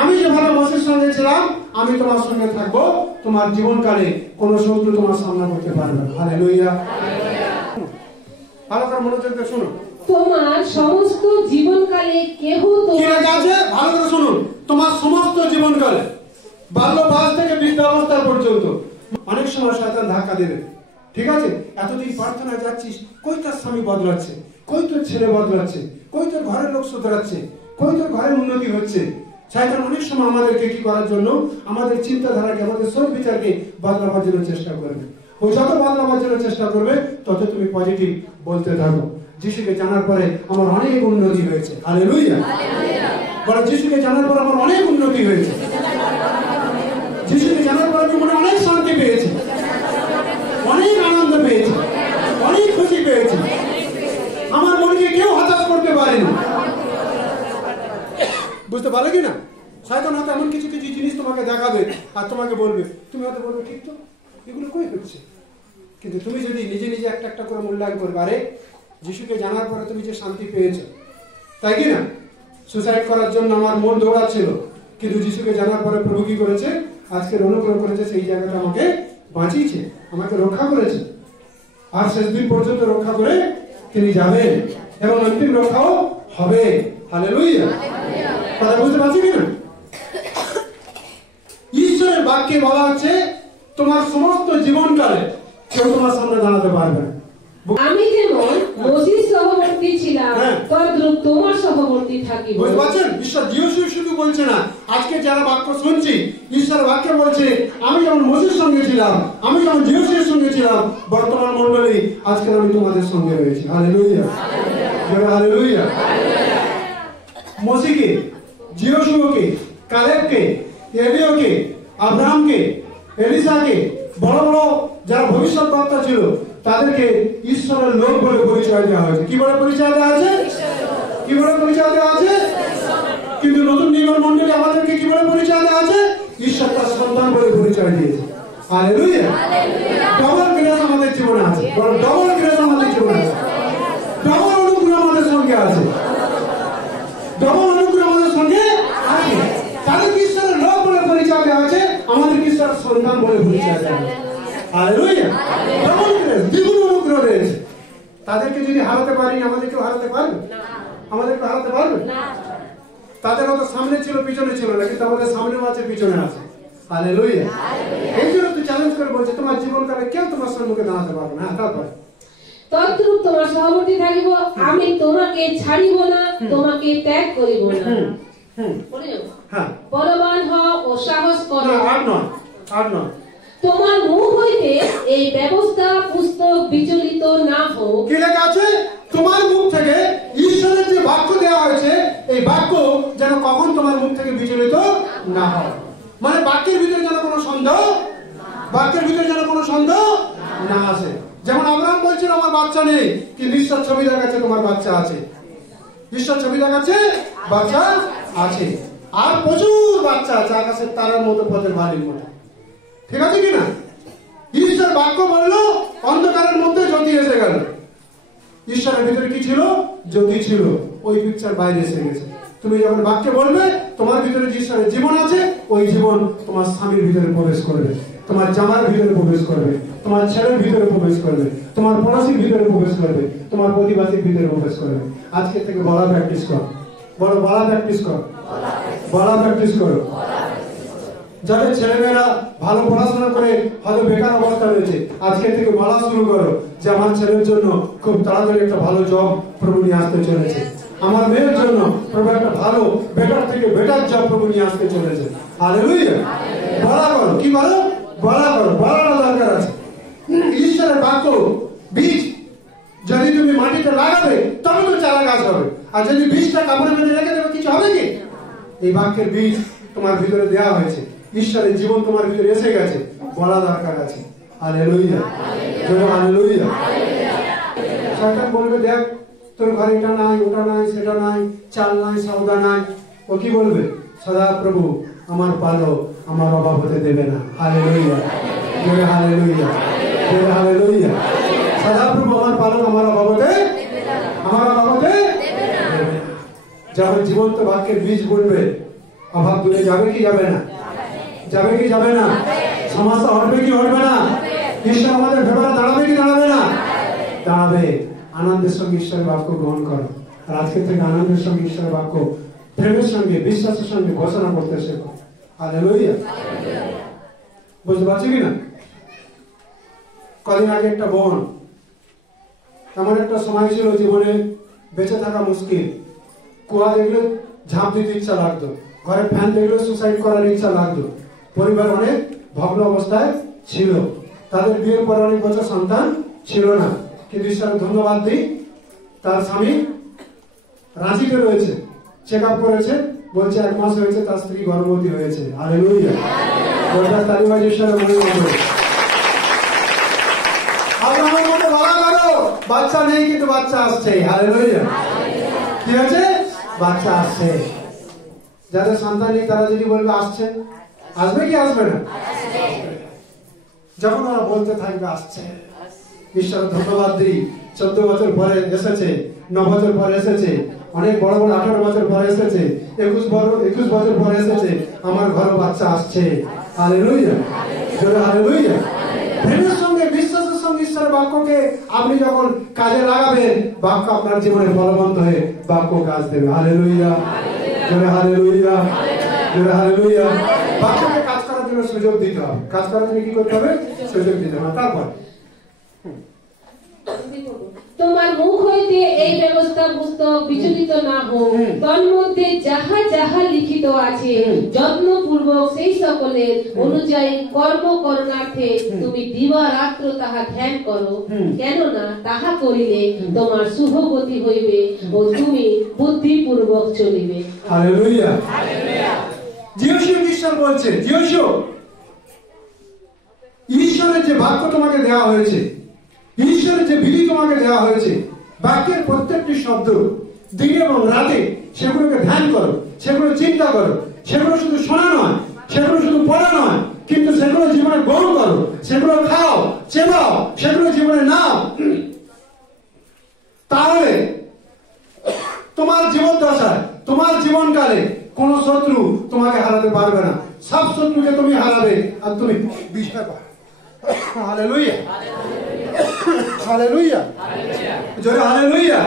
আমি যেভাবে মোসের সঙ্গে ছিলাম আমি তোমার সঙ্গে থাকবো। তোমার জীবনকালে কোন শত্রু তোমার সামনা করতে পারবে না। হালেলুয়া। ভালো করে মনোযোগ দিয়ে শুনুন। তোমার সমস্ত জীবনকালে কেহ কি লেখা আছে? ভালো করে শুনুন। তোমার সমস্ত জীবনকালে, বাল্য বয়স থেকে বৃদ্ধাবস্থা পর্যন্ত। অনেক সময় শয়তান ধাক্কা দেবে, ঠিক আছে? এতদিন প্রার্থনায় যাচ্ছিস, কই তোর স্বামী বদলাচ্ছে, কই তোর ছেলে বদলাচ্ছে, কই তোর ঘরের লোক শুধরাচ্ছে, কই তোর ঘরের উন্নতি হচ্ছে। শয়তান অনেক সময় আমাদেরকে কি করার জন্য, আমাদের চিন্তাধারাকে, আমাদের সোচ বিচারকে বদলাবার জন্য চেষ্টা করবে। ও যত বদলাবার জন্য চেষ্টা করবে তত তুমি পজিটিভ বলতে থাকো। যিশুকে জানার পরে আমার অনেক উন্নতি হয়েছে। হালেলুয়া। বলো যিশুকে জানার পর আমার অনেক উন্নতি হয়েছে। যিশুকে জানার পর আমি মনে অনেক শান্তি পেয়েছি, অনেক আনন্দ পেয়েছি, অনেক খুশি পেয়েছি। আমার মনকে কেউ হতাশ করতে পারেনি। বুঝতে পারলে কি না? শয়তান হয়তো এমন কিছু কিছু জিনিস তোমাকে দেখাবে আর তোমাকে বলবে, তুমি হয়তো বলবে ঠিক তো, এগুলো কই হচ্ছে। কিন্তু তুমি যদি নিজে নিজে একটা একটা করে মূল্যায়ন করবে, আরে যিশুকে জানার পরে তুমি যে শান্তি পেয়েছো, তাই কি না? সুসাইড করার জন্য আমার মন দৌড়াচ্ছিল, কিন্তু যিশুকে জানার পরে প্রভু কি করেছে? আজকের অনুগ্রহ করেছে, সেই জায়গাটা আমাকে বাঁচিয়েছে, আমাকে রক্ষা করেছে, আর শেষ দিন পর্যন্ত রক্ষা করে তিনি যাবেন এবং অন্তিম রক্ষাও হবে। হালেলুয়া। কথা বুঝতে পারছি কিনা? ঈশ্বরের বাক্যে বলা হচ্ছে তোমার সমস্ত জীবনকালে কেউ তোমার সামনে দাঁড়াতে পারবে না। আমি যেমন মোসেস সহবর্তী ছিলাম, তদ্রূপ তোমার সহবর্তী থাকিব। বুঝতে পারছেন? ঈশ্বর যিশু শুধু বলছে না, আজকে যারা বাক্য শুনছি, ঈশ্বরের বাক্য বলছে আমি যেমন মোসেসের সঙ্গে ছিলাম, আমি যেমন যিশুর সঙ্গে ছিলাম, বর্তমান মণ্ডলী আজকে আমি তোমাদের সঙ্গে রয়েছি। Hallelujah, hallelujah. মোসেকে, যিশুকে, কালেবকে, এলিয়াকে, আব্রাহামকে, এলিসাকে, বড় বড় যারা ভবিষ্যৎবক্তা ছিল তাদেরকে ঈশ্বরের লোক বলে পরিচয় দেওয়া হয়েছে। কি বলে পরিচয় দেওয়া আছে? কি বলে পরিচয় দেওয়া আছে? কিন্তু নতুন নির্মাণ মণ্ডলী আমাদেরকে কি বলে পরিচয় দেওয়া আছে? ঈশ্বর তার সন্তান বলে পরিচয় দিয়েছে। হালেলুয়া। ডবল গ্রেস আমাদের জীবনে আছে, ডবল গ্রেস আমাদের জীবনে আছে, ডবল অনুগ্রহ আমাদের সঙ্গে আছে, ডবল অনুগ্রহ আমাদের সঙ্গে আছে। তাদেরকে ঈশ্বরের লোক বলে পরিচয় দেওয়া আছে, আমাদের ঈশ্বরের সন্তান বলে পরিচয় দেওয়া আছে। হালেলুয়া। ডবল গ্রেস, দ্বিগুণ অনুগ্রহ রয়েছে। তাদেরকে যদি হারাতে পারি, আমাদেরকেও হারাতে পারবে? আমাদেরকে হারাতে পারবে? তাদের হয়তো সামনে ছিল, পিছনে ছিল না, কিন্তু আমাদের সামনেও আছে, পিছনে আছে। হালেলুয়া। এই জন্য তুই চ্যালেঞ্জ করে বলছে তোমার জীবনকালে কেউ তোমার সম্মুখে দাঁড়াতে পারবে না। তারপর তদ্রূপ তোমার সহবর্তী থাকিব, আমি তোমাকে ছাড়িব না, তোমাকে ত্যাগ করিব না। বলবান হও ও সাহস করো। আর নয়, তোমার মুখ হইতে এই ব্যবস্থা পুস্তক বিচলিত না হোক। কি লেখা আছে? তোমার মুখ থেকে ঈশ্বরের যে বাক্য দেওয়া হয়েছে, এই বাক্য যেন কখন তোমার মুখ থেকে বিচলিত না হয়। মানে বাক্যের ভিতরে যেন কোনো সন্দেহ, বাক্যের ভিতরে যেন কোনো সন্দেহ না আসে। যেমন আব্রাহাম বলছিল আমার বাচ্চা নেই, কিন্তু ঈশ্বর ছবি দেখাচ্ছে তোমার বাচ্চা আছে। ঈশ্বর ছবি দেখাচ্ছে বাচ্চা আছে, আর প্রচুর বাচ্চা আছে, আকাশের তারার মতো, পথের বালির মতো। ঠিক আছে কিনা? ঈশ্বর বাক্য বললো, অন্ধকারের মধ্যে জ্যোতি এসে গেল। ঈশ্বরের ভিতরে কি ছিল? জ্যোতি ছিল। ওই পিকচার বাইরে এসে গেছে। তুমি যখন বাক্যে বলবে, তোমার ভিতরে যে ঈশ্বরের জীবন আছে, ওই জীবন তোমার স্বামীর ভিতরে প্রবেশ করবে, তোমার জামার ভিতরে প্রবেশ করবে, তোমার ছেলের ভিতরে প্রবেশ করবে, তোমার পড়াশির ভিতরে প্রবেশ করবে, তোমার প্রতিবাসীর ভিতরে প্রবেশ করবে। আজকে থেকে বলা প্র্যাকটিস কর, বলো বলা প্র্যাকটিস কর, বলা প্র্যাকটিস করো। যাদের ছেলেমেয়েরা ভালো পড়াশোনা করে হয়তো বেকার অবস্থা রয়েছে, আজকে থেকে বলা শুরু করো যে আমার ছেলের জন্য খুব তাড়াতাড়ি একটা ভালো জব প্রভু নিয়ে আসতে চলেছে, আমার মেয়ের জন্য প্রভু একটা ভালো বেটার থেকে বেটার জব প্রভু নিয়ে আসতে চলেছে। হালেলুয়া। বলা করো। কি বলো? বলা করো। বলাটা দরকার আছে। ঈশ্বরের বাক্য বীজ যদি তুমি মাটিতে লাগাবে, তবে তো চারা গাছ হবে। আর যদি বীজটা কাপড়ের মধ্যে রেখে দেবে, কিছু হবে কি? এই বাক্যের বীজ তোমার ভিতরে দেওয়া হয়েছে, ঈশ্বরের জীবন তোমার ভিতরে এসে গেছে, বলা দরকার আছে। Hallelujah, hallelujah. শয়তান বলবে দেখ তোর ঘরে এটা নাই, ওটা নাই, সেটা নাই, চাল নাই, সওদা নাই। ও কি বলবে? সদা প্রভু আমার পালো, আমার অভাব হতে দেবে না। Hallelujah, hallelujah, hallelujah. সদা প্রভু আমার পালো, আমার অভাব হতে, আমার অভাব হতে দেবে না। যখন জীবন্ত বাক্যের বীজ বলবে, অভাব দূরে যাবে কি যাবে না? যাবে কি যাবে না? সমস্যা হটবে কি হটবে না? ঈশ্বর আমাদের ব্যাপারে দাঁড়াবে কি দাঁড়াবে না? দাঁড়াবে। আনন্দের সঙ্গে ঈশ্বরের বাক্য গ্রহণ করো। আর আজকে থেকে আনন্দের সঙ্গে ঈশ্বরের বাক্য প্রেমের সঙ্গে, বিশ্বাসের সঙ্গে ঘোষণা করতে শেখো। হালেলুয়া। বুঝতে পারছো কিনা? কদিন আগে একটা বোন, এমন একটা সময় ছিল জীবনে বেঁচে থাকা মুশকিল, কুয়া দেখলে ঝাঁপ দিতে ইচ্ছা লাগতো, ঘরে ফ্যান দেখলে সুসাইড করার ইচ্ছা লাগতো, পরিবার অনেক ভগ্ন অবস্থায় ছিল, তাদের বিয়ের পর অনেক বছর সন্তান ছিল না। কিন্তু ঈশ্বরের ধন্যবাদ দিই, তার স্বামী রাঁচিতে রয়েছে, চেক আপ করেছে, বলছে 1 মাস হয়েছে তার স্ত্রী গর্ভবতী হয়েছে। হালেলুয়া। তালিবাজি ঈশ্বরের মনে করো। আমার মনে বলা করো, বাচ্চা নেই কিন্তু বাচ্চা আসছে। হালেলুয়া। কি হয়েছে? বাচ্চা আসছে। যাদের সন্তান নেই তারা যদি বলবে আসছে, আসবে কি আসবে না? যখন ওরা বলতে থাকবে আসছে, ঈশ্বরের ধন্যবাদ দিই, 14 বছর পরে এসেছে, 9 বছর পরে এসেছে, অনেক বড় বড় 18 বছর পরে এসেছে, 21 বছর পরে এসেছে, আমার ঘরে বাচ্চা আসছে। হালেলুয়া, জোরে হালেলুয়া। প্রেমের সঙ্গে, বিশ্বাসের সঙ্গে ঈশ্বরের বাক্যকে আপনি যখন কাজে লাগাবেন, বাক্য আপনার জীবনে ফলবন্ত হয়ে বাক্য কাজ দেবে। হালেলুয়া, জোরে হালেলুয়া, জোরে হালেলুয়া। বাক্যকে কাজ করার জন্য সুযোগ দিতে হবে। কাজ করার জন্য কি করতে হবে? সুযোগ দিতে হবে। তারপর তোমার মুখ হইতে এই ব্যবস্থা পুস্তক বিচলিত না হোক, তন্মধ্যে যাহা যাহা লিখিত আছে যত্নপূর্বক সেই সকলের অনুযায়ী কর্ম করণার্থে তুমি দিবারাত্র তাহা ধ্যান করো, কেননা তাহা করিলে তোমার শুভগতি হইবে ও তুমি বুদ্ধিপূর্বক চলিবে। হালেলুয়া, যিশু ঈশ্বর বলছে, যিশু ঈশ্বরের যে বাক্য তোমাকে দেওয়া হয়েছে, ঈশ্বরের যে বিধি তোমাকে দেওয়া হয়েছে, বাক্যের প্রত্যেকটি শব্দ দিনে এবং রাতে সেগুলোকে ধ্যান করো, সেগুলো চিন্তা করো, সেগুলো শুধু শোনা নয়, সেগুলো শুধু পড়া নয়, কিন্তু সেগুলো জীবনে গ্রহণ করো, সেগুলো খাও, চেবাও, সেগুলো জীবনে নাও। তাহলে তোমার জীবন দশায়, তোমার জীবনকালে কোন শত্রু তোমাকে হারাতে পারবে না। সব শত্রুকে তুমি হারাবে আর তুমি বিজয় পাবে। হালেলুয়া, হালেলুয়া, জোরে হালেলুয়া।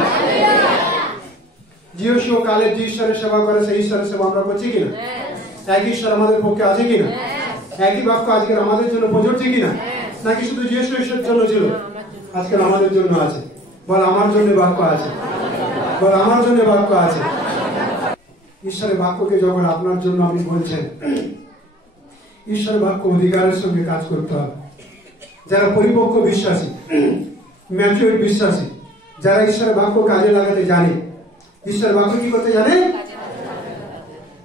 যিশু কালে যে ঈশ্বরের সেবা করে সেই ঈশ্বরের সেবা আমরা করছি কিনা? এক ঈশ্বর আমাদের পক্ষে আছে কিনা? একই বাক্য আজকে আমাদের জন্য প্রযোজ্য কিনা? নাকি শুধু যিশু ঈশ্বরের জন্য ছিল? আজকে আমাদের জন্য আছে। বল আমার জন্য বাক্য আছে, বল আমার জন্য বাক্য আছে। ঈশ্বরের বাক্যকে যখন আপনার জন্য আপনি বলছেন, ঈশ্বরের বাক্য অধিকারের সঙ্গে কাজ করতে হবে। যারা পরিপক্ক বিশ্বাসী, ম্যাচিউর বিশ্বাসী, যারা ঈশ্বরের বাক্য কাজে লাগাতে জানে, ঈশ্বরের বাক্য কি করতে জানে?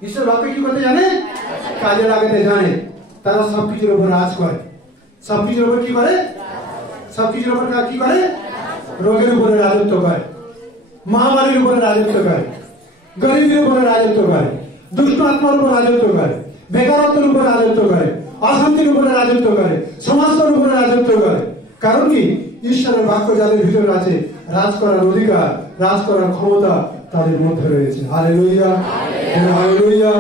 ঈশ্বরের বাক্য কি করতে জানে? কাজে লাগাতে জানে। তারা সবকিছুর উপর রাজ করে। সবকিছুর উপর কি করে? সবকিছুর উপর কি করে? রোগের উপরে রাজত্ব করে, মহামারীর উপরে রাজত্ব করে, গরিবের উপরে রাজত্ব করে, দুষ্ট আত্মার উপর রাজত্ব করে, বেকারত্বের উপরে রাজত্ব করে, অশান্তির উপরে রাজত্ব করে, সমাজের উপরে রাজত্ব করে। কারণ কি? ঈশ্বরের বাক্য যাদের ভিতরে আছে, রাজ করার অধিকার, রাজ করার ক্ষমতা তাদের মধ্যে রয়েছে। Hallelujah, hallelujah.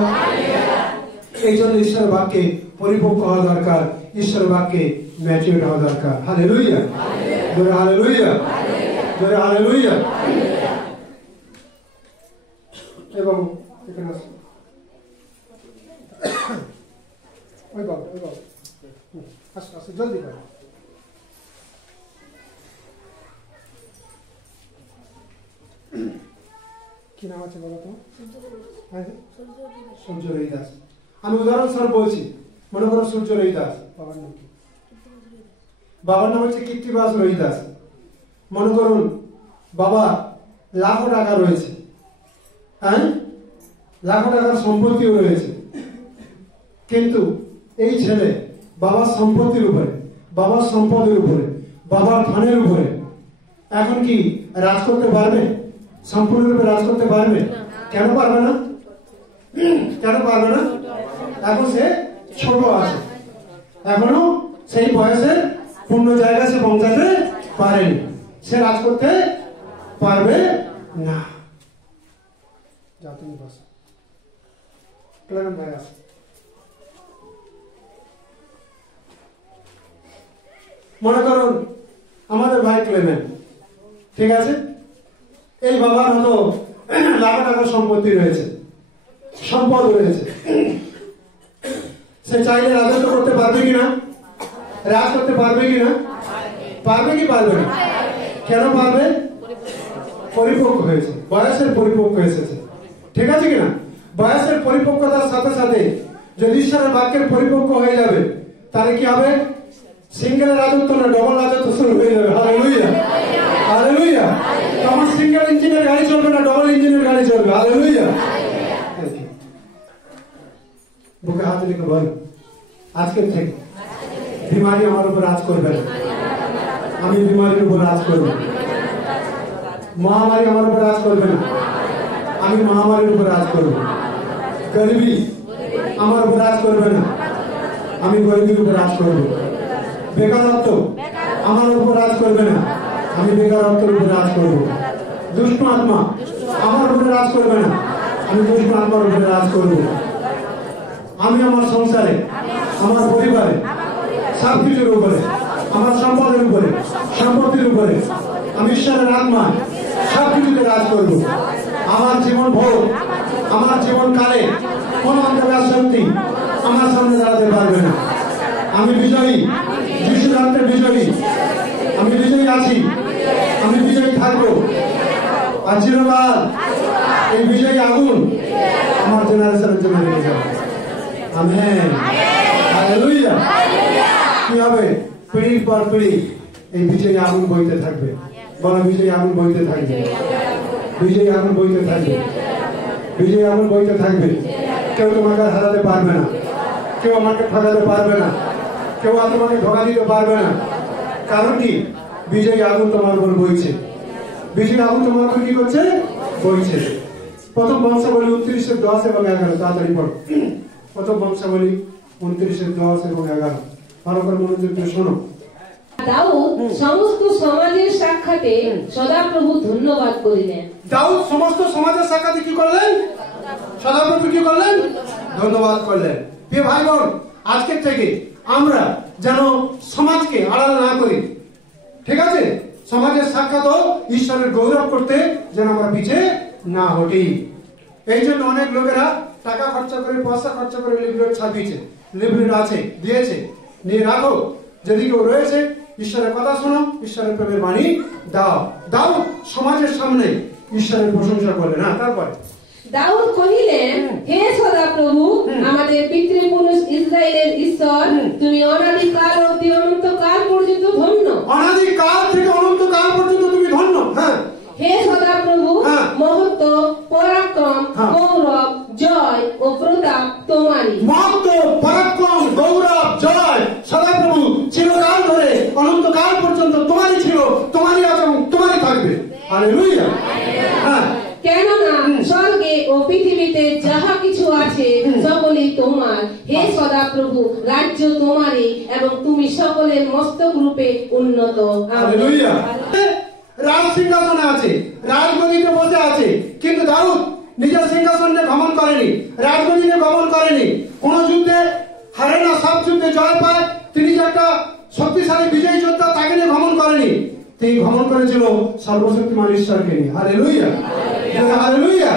এই জন্য ঈশ্বরের বাক্যে পরিপক্ক হওয়া দরকার, ঈশ্বরের বাক্যে ম্যাচিউর হওয়া দরকার। হালেলুয়া, জোরে হালেলুয়া, জোরে হালেলুয়া। এবং এখানে ওই বাবা, ওই বাবা, আস্তে আস্তে জলদি করে। কি নাম আছে বলো তো? সূর্য রই দাস। আমি উদাহরণস্বরূপ বলছি, মনে করো সূর্য রই দাস, বাবার নাম কি? বাবার নাম হচ্ছে কীর্তিবাস রই দাস। মনে করুন বাবা লাখো টাকা রয়েছে, হ্যাঁ, লাখো টাকার সম্পত্তিও রয়েছে, কিন্তু এই ছেলে বাবার সম্পত্তির উপরে, বাবার সম্পদের উপরে, বাবার ধনের উপরে এখন কি রাজ করতে পারবে? সম্পূর্ণরূপে রাজ করতে পারবে? কেন পারবে না? কেন পারবে না? এখন সে ছোট আছে, এখনো সেই বয়সের পূর্ণ জায়গা সে পৌঁছাতে পারেনি, সে রাজ করতে পারবে না। যা তুমি বস, ক্লেমেন্ট ভাই আসো। মনে করুন আমাদের ভাই ক্লেমেন্ট, ঠিক আছে, এই বাবার হয়তো লাখ টাকার সম্পত্তি রয়েছে, সম্পদ রয়েছে, সে চাইলে রাজত্ব করতে পারবে কিনা? রাজ করতে পারবে কিনা? পারবে কি পারবে না? কেন পারবে? পরিপক্ক হয়েছে, বয়সের পরিপক্ক এসেছে, ঠিক আছে কিনা? বয়সের পরিপক্কতার সাথে সাথে যদি ঈশ্বরের বাক্যের পরিপক্ক হয়ে যাবে, তাহলে কি হবে? সিঙ্গেল রাজত্ব না, ডবল রাজত্ব শুরু হয়ে যাবে। Hallelujah, hallelujah. তখন সিঙ্গেল ইঞ্জিনের গাড়ি চলবে না, ডবল ইঞ্জিনের গাড়ি চলবে। হালেলুয়া। বুকে হাত রেখে বল, আজকের থেকে বিমারি আমার উপর রাজ করবে না, আমি বিমারির উপর রাজ করবো। মহামারী আমার উপর রাজ করবে না, আমি মহামারীর উপর রাজ করবো। গরিবী আমার উপর রাজ করবে না, আমি গরিবীর উপর রাজ করবো। বেকারত্ব আমার উপর রাজ করবে না, আমি বেকারত্বের উপর রাজ করবো। দুষ্ট আত্মা আমার উপরে রাজ করবে না, আমি দুষ্ট আত্মার উপরে রাজ করবো। আমি আমার সংসারে, আমার পরিবারে, সবকিছুর উপরে, আমার সম্পদের উপরে, সম্পত্তির উপরে, আমি ঈশ্বরের আত্মা সবকিছুতে রাজ করবো। আমার জীবন ভোগ, আমার জীবন কালে কোন অন্ধকার শক্তি আমার সামনে দাঁড়াতে পারবে না। আমি বিজয়ী, যিশু রক্তে বিজয়ী, আমি বিজয়ী আছি, আমি বিজয়ী থাকবো। আর চিরকাল এই বিজয়ী আগুন আমার জেনারেশনের জন্য রেখে যাবে। Amen, hallelujah. কি হবে? পিঢ়ির পর পিঢ়ি এই বিজয়ী আগুন বইতে থাকবে। বলো, বিজয়ী আগুন বইতে থাকবে, বিজয়ী আগুন বইতে থাকবে, বিজয়ী আগুন বইতে থাকবে। কেউ তোমাকে হারাতে পারবে না, কেউ আমাকে ঠকাতে পারবে না, কেউ তোমাকে ধোকা দিতে পারবে না। কারণ কি? বিজয়ী আগুন তোমার উপর বইছে। বিজয়ী আগুন তোমার উপর কি করছে? বইছে। প্রথম বংশাবলী 29:10 এবং 11, তাড়াতাড়ি পড়ো। প্রথম বংশাবলী 29:10 এবং 11, ভালো করে মনোযোগ দিয়ে শোনো। দাউদ সমস্ত সমাজের সাক্ষাতে সদাপ্রভু ধন্যবাদ করিলেন। দাউদ সমস্ত সমাজের সাক্ষাতে কি করলেন? সদাপ্রভু কি করলেন? ধন্যবাদ করলেন। প্রিয় ভাই বোন, আজকের থেকে আমরা যেন সমাজকে আড়াল না করি, ঠিক আছে? সমাজের সাক্ষাৎ ও ঈশ্বরের গৌরব করতে যেন আমরা পিছে না হটি। এই জন্য অনেক লোকেরা টাকা খরচা করে, পয়সা খরচা করে লিফলেট ছাপিয়েছে, লিফলেট আছে, দিয়েছে, নিয়ে রাখো। যদি কেউ রয়েছে, ঈশ্বরের কথা শোনো, ঈশ্বরের প্রেমের বাণী দাও। দাও সমাজের সামনে ঈশ্বরের প্রশংসা করলেন। না, তারপরে দাউদ কহিলেন, হে সদাপ্রভু, আমাদের পিতৃপুরুষ ইসরায়েলের ঈশ্বর, তুমি অনাদিকাল অতি অনন্তকাল পর্যন্ত ধন্য। অনাদিকাল থেকে অনন্তকাল পর্যন্ত তুমি ধন্য। হ্যাঁ, হে সদাপ্রভু, মহত্ব, পরাক্রম, গৌরব, জয় ও প্রতাপ তোমারই। মহত্ব, পরাক্রম, গৌরব, জয় সদাপ্রভু চিরকাল ধরে অনন্তকাল পর্যন্ত তোমারই ছিল, তোমারই আছে এবং তোমারই থাকবে। হালেলুয়া। হ্যাঁ, কেননা স্বর্গে ও পৃথিবীতে যাহা কিছু আছে সকলেই তোমার। হে সদাপ্রভু, রাজ্য তোমারই এবং তুমি সকলের মস্তক রূপে উন্নত। হালেলুয়া। রাজ সিংহাসনে আছে, রাজগদিতে বসে আছে, কিন্তু দাউদ নিজের সিংহাসনে ভ্রমণ করেনি, রাজগদিতে ভ্রমণ করেনি। কোন যুদ্ধে হারে না, সব যুদ্ধে জয় পায়। তিনি যে একটা শক্তিশালী বিজয়ী যোদ্ধা, তাকে নিয়ে ভ্রমণ করেনি। তিনি ভ্রমণ করেছিল সর্বশক্তিমান ঈশ্বরকে নিয়ে। Hallelujah, hallelujah.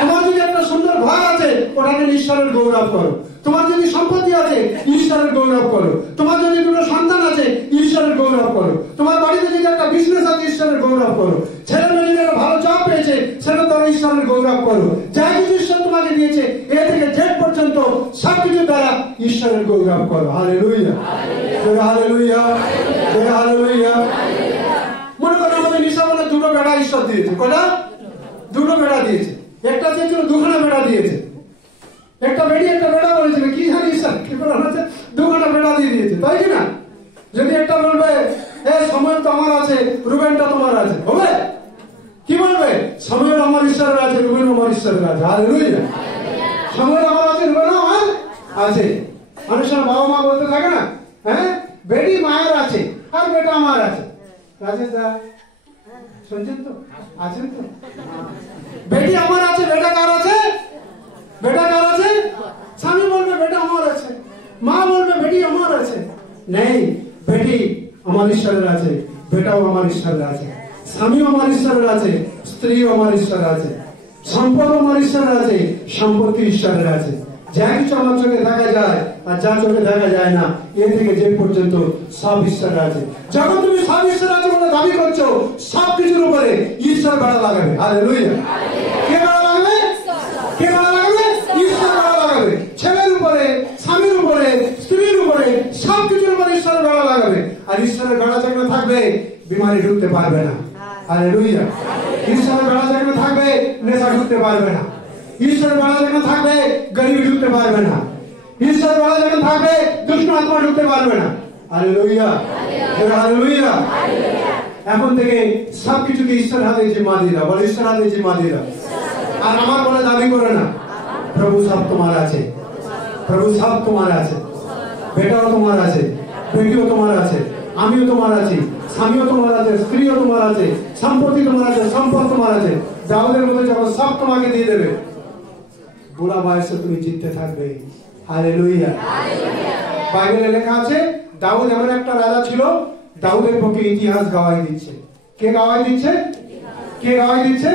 তোমার যদি একটা সুন্দর ঘর আছে, ওটাকে ঈশ্বরের গৌরব করো। তোমার যদি সম্পত্তি আছে, ঈশ্বরের গৌরব করো। তোমার যদি দুটো সন্তান আছে, ঈশ্বরের গৌরব করো। তোমার বাড়িতে যদি একটা বিজনেস আছে, ঈশ্বরের গৌরব করো। ছেলে মেয়ে যদি একটা ভালো জব পেয়েছে, সেটা তারা ঈশ্বরের গৌরব করো। যা কিছু ঈশ্বর তোমাকে দিয়েছে, এ থেকে জেড পর্যন্ত সবকিছু দ্বারা ঈশ্বরের গৌরব করো। Hallelujah, hallelujah, hallelujah. মনে করো আমাদের নিশাবনে দুটো বেড়া ঈশ্বর দিয়েছে। কটা? দুটো বেড়া দিয়েছে। একটা চেয়েছিল, দুখানা বেড়া দিয়েছে। একটা বেড়ি একটা বেড়া বলেছিল, কি জানি ঈশ্বর কি করে হচ্ছে, দুখানা বেড়া দিয়ে দিয়েছে, তাই কি না? যদি একটা বলবে, সময় তো আমার আছে, রুবেনটা তোমার আছে, হবে? কি বলবে? সময় আমার ঈশ্বরের আছে, রুবেন আমার ঈশ্বরের আছে। হালেলুয়া। সময় আমার আছে, রুবেন আমার আছে। মানুষের বাবা মা বলতে থাকে না, হ্যাঁ, বেটি মায়ের আছে আর বেটা আমার আছে। রাজেশ দা শুনছেন তো? আছেন তো? বেটি আমার আছে, বেটা কার আছে? বেটা কার আছে? স্বামী বলবে বেটা আমার আছে, মা বলবে বেটি আমার আছে। নেই, বেটি আমার ঈশ্বরের আছে, বেটাও আমার ঈশ্বরের আছে, স্বামীও আমার ঈশ্বরের আছে, স্ত্রীও আমার ঈশ্বরের আছে, সম্পদ আমার ঈশ্বরের আছে, সম্পত্তি ঈশ্বরের আছে। যা কিছু আমার চোখে দেখা যায় আর যা চোখে দেখা যায় না, এ থেকে যে পর্যন্ত সব ঈশ্বর আছে। যখন তুমি সব ঈশ্বর আছে বলে দাবি করছো, সব কিছুর উপরে ঈশ্বর বেড়া লাগাবে। হালেলুয়া। কে বেড়া লাগাবে? কে বেড়া লাগাবে? ঈশ্বর বেড়া লাগাবে। ছেলের উপরে, স্বামীর উপরে, স্ত্রীর উপরে, সব কিছুর উপরে ঈশ্বর বেড়া লাগাবে। আর ঈশ্বরের বেড়া যেখানে থাকবে, বিমারি ঢুকতে পারবে না। হালেলুয়া। ঈশ্বরের বেড়া যেখানে থাকবে, নেশা ঢুকতে পারবে না। ঈশ্বরের বেড়া যেখানে থাকবে, গরিবী ঢুকতে পারবে না। ঈশ্বরের বেড়া যেখানে থাকবে, দুষ্ট আত্মা ঢুকতে পারবে না। Hallelujah, hallelujah. এখন থেকে সবকিছুকে ঈশ্বরের হাতে জিম্মা দিয়ে দাও। বলে ঈশ্বরের হাতে জিম্মা দিয়ে দাও। আর আমার বলে দাবি করে না। প্রভু সব তোমার আছে, প্রভু সব তোমার আছে, বেটাও তোমার আছে, বেটিও তোমার আছে, আমিও তোমার আছি, স্বামীও তোমার আছে, স্ত্রীও তোমার আছে, সম্পত্তি তোমার আছে, সম্পদ তোমার আছে। দাউদের মতো যখন সব তোমাকে দিয়ে দেবে, বুড়া বয়সে তুমি জিততে থাকবে। হালেলুয়া। বাইবেলে লেখা আছে দাউদ এমন একটা রাজা ছিল, দাউদের পক্ষে ইতিহাস গাওয়াই দিচ্ছে। কে গাওয়াই দিচ্ছে? কে গাওয়াই দিচ্ছে?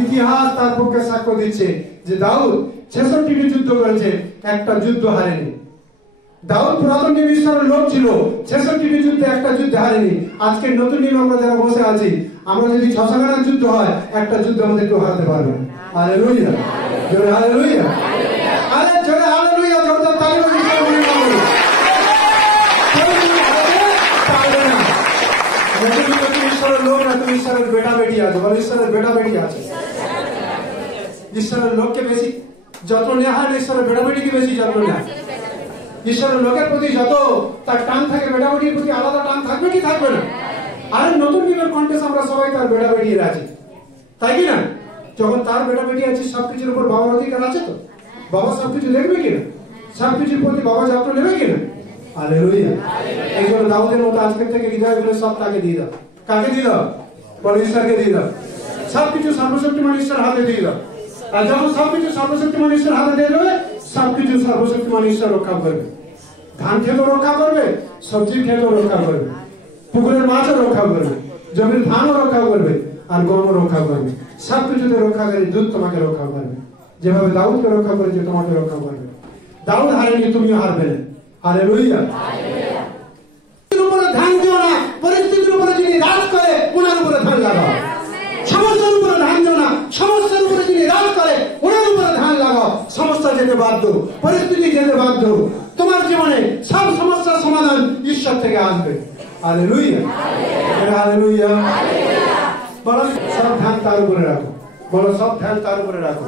ইতিহাস তার পক্ষে সাক্ষ্য দিচ্ছে যে দাউদ 66টি যুদ্ধ করেছে, একটা যুদ্ধ হারেনি। দাউদ পুরাতন নিয়ম ঈশ্বরের লোক ছিল, 66টি যুদ্ধে একটা যুদ্ধ হারেনি। আজকে নতুন নিয়ম আমরা যারা বসে আছি, আমরা যদি 600 যুদ্ধ হয়, একটা যুদ্ধ আমাদেরকে হারাতে পারবে। হালেলুয়া। জোরে হালেলুয়া। আরে জোরে হালেলুয়া। জোরদার তালি বাজিয়ে বলুন না। পারবে না। নতুন ঈশ্বরের লোক না, তুমি ঈশ্বরের বেটা বেটি আছে। বল ঈশ্বরের বেটা বেটি আছে। ঈশ্বরের লোককে বেশি যত্ন নেওয়া হয় না, ঈশ্বরের বেটা বেটিকে বেশি যত্ন নেওয়া। ঈশ্বরের লোকের প্রতি যত তার টান থাকে, বেটা বেটির প্রতি আলাদা টান থাকবে কি থাকবে না? আর নতুন নিয়মের কন্টেস্ট আমরা সবাই তার বেটা বেটি আছি, তাই কি না? যখন তার বেটা বেটি আছে, সবকিছুর উপর বাবার অধিকার আছে তো? বাবা সবকিছু দেখবে কিনা? সবকিছুর প্রতি বাবা যত্ন নেবে কিনা? হালেলুয়া। এই জন্য দাউদের মতো আজকের থেকে হৃদয়গুলো সব তাকে দিয়ে দাও। কাকে দিয়ে দাও? বলে ঈশ্বরকে দিয়ে দাও। সবকিছু সর্বশক্তিমান ঈশ্বর হাতে দিয়ে দাও। আর যখন সবকিছু সর্বশক্তিমান ঈশ্বর হাতে দিয়ে দেবে, সবকিছু সর্বশক্তিমান ঈশ্বর রক্ষা করবে। ধান খেতেও রক্ষা করবে, সবজির খেতেও রক্ষা করবে, পুকুরের মাছও রক্ষা করবে, জমির ধানও রক্ষা করবে, আর গমও রক্ষা করবে। সবকিছুতে রক্ষাকারী দূত তোমাকে রক্ষা করবে। যেভাবে দাউদকে রক্ষা করেছে, তোমাকে রক্ষা করবে। দাউদ হারেনি, তুমিও হারবে না। হালেলুয়া। ধান দিও না, পরিস্থিতির উপরে যিনি রাজ করে ওনার উপরে ধান লাগাও। সমস্যার উপরে ধান দিও না, সমস্যার উপরে যিনি রাজ করে ওনার উপরে ধান লাগাও। সমস্যা যেতে বাধ্য, পরিস্থিতি যেতে বাধ্য। তোমার জীবনে সব সমস্যার সমাধান ঈশ্বর থেকে আসবে। হালেলুয়া। হালেলুয়া। বলো সব ধ্যান তার উপরে রাখো। বলো সব ধ্যান তার উপরে রাখো।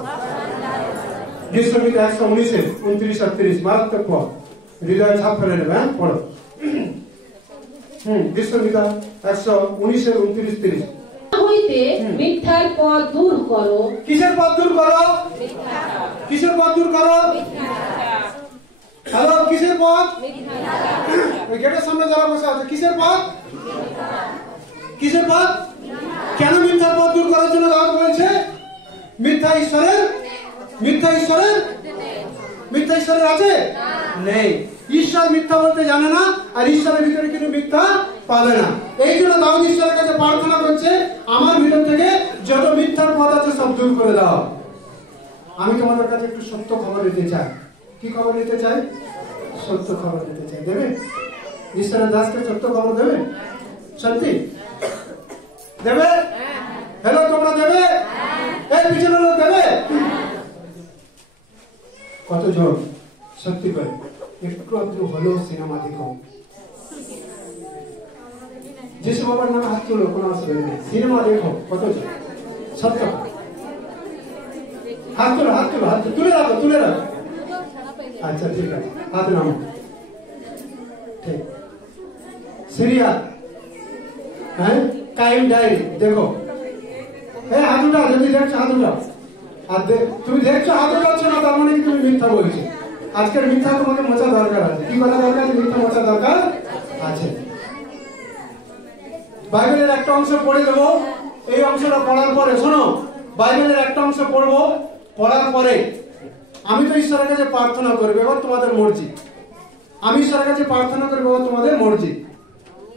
গীতসংহিতা 119 29 আর 30 মারাত্মক পদ, হৃদয় ছাপ ফেলে নেবে। হ্যাঁ, পড়ো। গীতসংহিতা 119 29 30 হইতে মিথ্যার পথ দূর করো। কিসের পথ দূর করো? কিসের পথ দূর করো? হ্যালো, কিসের পথ? ওই গেটের সামনে যারা বসে আছে, কিসের পথ? কিসের পথ? কেন মিথ্যার পথ দূর করার জন্য দাওয়াত বলেছে? মিথ্যা ঈশ্বরের, মিথ্যা ঈশ্বরের, মিথ্যা ঈশ্বরের আছে? নেই। ঈশ্বর মিথ্যা বলতে জানে না, আর ঈশ্বরের ভিতরে কিন্তু মিথ্যা পাবে না। এই জন্য দাউদ ঈশ্বরের কাছে প্রার্থনা করছে, আমার ভিতর থেকে যত মিথ্যার পথ আছে সব দূর করে দাও। আমি তোমাদের কাছে একটু সত্য খবর দিতে চাই। কি খবর দিতে চাই? সত্য খবর দিতে চাই। দেবে? ঈশ্বরের দাসকে সত্য খবর দেবে? সত্যি দেবে? হ্যালো, তোমরা দেবে? এই পিছনে লোক দেবে? কত জোর সত্যি করে একটু একটু হলেও সিনেমা দেখো। যিশু বাবার নামে হাত তুলো, কোনো অসুবিধা নেই। সিনেমা দেখো, কত জোর সত্য। হাত তুলো, হাত তুলো, হাত তুলে রাখো, তুলে রাখো। আচ্ছা ঠিক আছে, হাত নামো। ঠিক। সিরিয়াল, হ্যাঁ, কাইম ডায়েরি দেখো। হ্যাঁ, হাত উঠাও, যদি দেখছো হাত উঠাও। আর তুমি দেখছো হাত উঠাচ্ছ না, তার মানে তুমি মিথ্যা বলছো। আজকের মিথ্যা তোমাকে মোচা দরকার আছে। কি বলা দরকার? মিথ্যা মোচা দরকার আছে। বাইবেলের একটা অংশ পড়ে দেবো। এই অংশটা পড়ার পরে শোনো, বাইবেলের একটা অংশ পড়বো, পড়ার পরে আমি তো ঈশ্বরের কাছে প্রার্থনা করবো। এবার তোমাদের মর্জি। আমি ঈশ্বরের কাছে প্রার্থনা করবো, এবার তোমাদের মর্জি।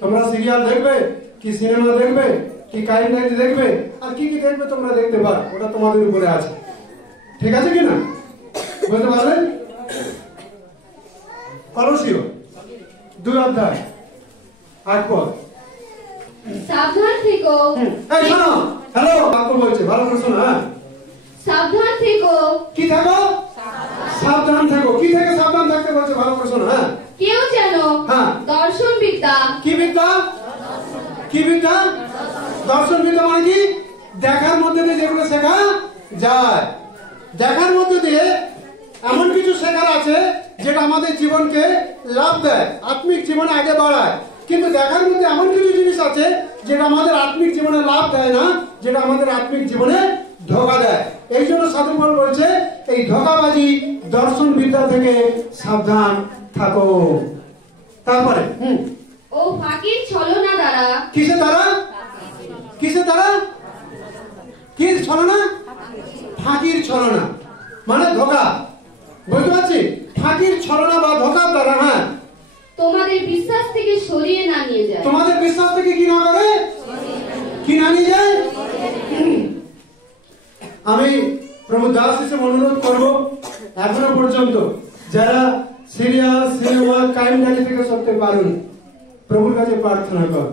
তোমরা সিরিয়াল দেখবে কি, সিনেমা দেখবে কি, কাইম ডায়েরি দেখবে, আর কি কি দেখবে তোমরা দেখতে পারো, ওটা তোমাদের উপরে আছে। ঠিক আছে কিনা? বুঝতে পারলেন? কলসীয় 2 অধ্যায় 8 পদ। সাবধান থেকো। এই শোনো, হ্যালো, বাক্য বলছে, ভালো করে শোনো। হ্যাঁ, সাবধান থেকো। কি থাকো? সাবধান থাকো। কি থেকে সাবধান থাকতে বলছে? ভালো করে শোনো। হ্যাঁ, কেউ যেন হ্যাঁ, দর্শন বিদ্যা। কি বিদ্যা? কি বিদ্যা? দর্শন বিদ্যা মানে কি? দেখার মধ্যে দিয়ে যেগুলো শেখা যায়। দেখার মধ্যে দিয়ে এমন কিছু শেখার আছে যেটা আমাদের জীবনকে লাভ দেয়, আত্মিক জীবনে আগে বাড়ায়। কিন্তু দেখার মধ্যে এমন কিছু জিনিস আছে যেটা আমাদের আত্মিক জীবনে লাভ দেয় না, যেটা আমাদের আত্মিক জীবনে ধোঁকা দেয়। এই জন্য সাধু পাল বলছে, এই ধোঁকাবাজি দর্শন বিদ্যা থেকে সাবধান থাকো। তারপরে ও ফাঁকির ছলনা দ্বারা। কিসে দ্বারা? কিসে দ্বারা? কি ছলনা? ফাঁকির ছলনা, মানে ধোঁকা। বুঝতে পারছি? ফাঁকির ছলনা বা ধোঁকার দ্বারা, হ্যাঁ, তোমাদের বিশ্বাস থেকে সরিয়ে না নিয়ে যায়। তোমাদের বিশ্বাস থেকে কি না করে? কি না নিয়ে যায়? আমি প্রভু দাস হিসেবে অনুরোধ করবো, এখনো পর্যন্ত যারা সিরিয়াল সিনেমা কাইমটাকে থেকে সরতে পারুন, প্রভুর কাছে প্রার্থনা কর,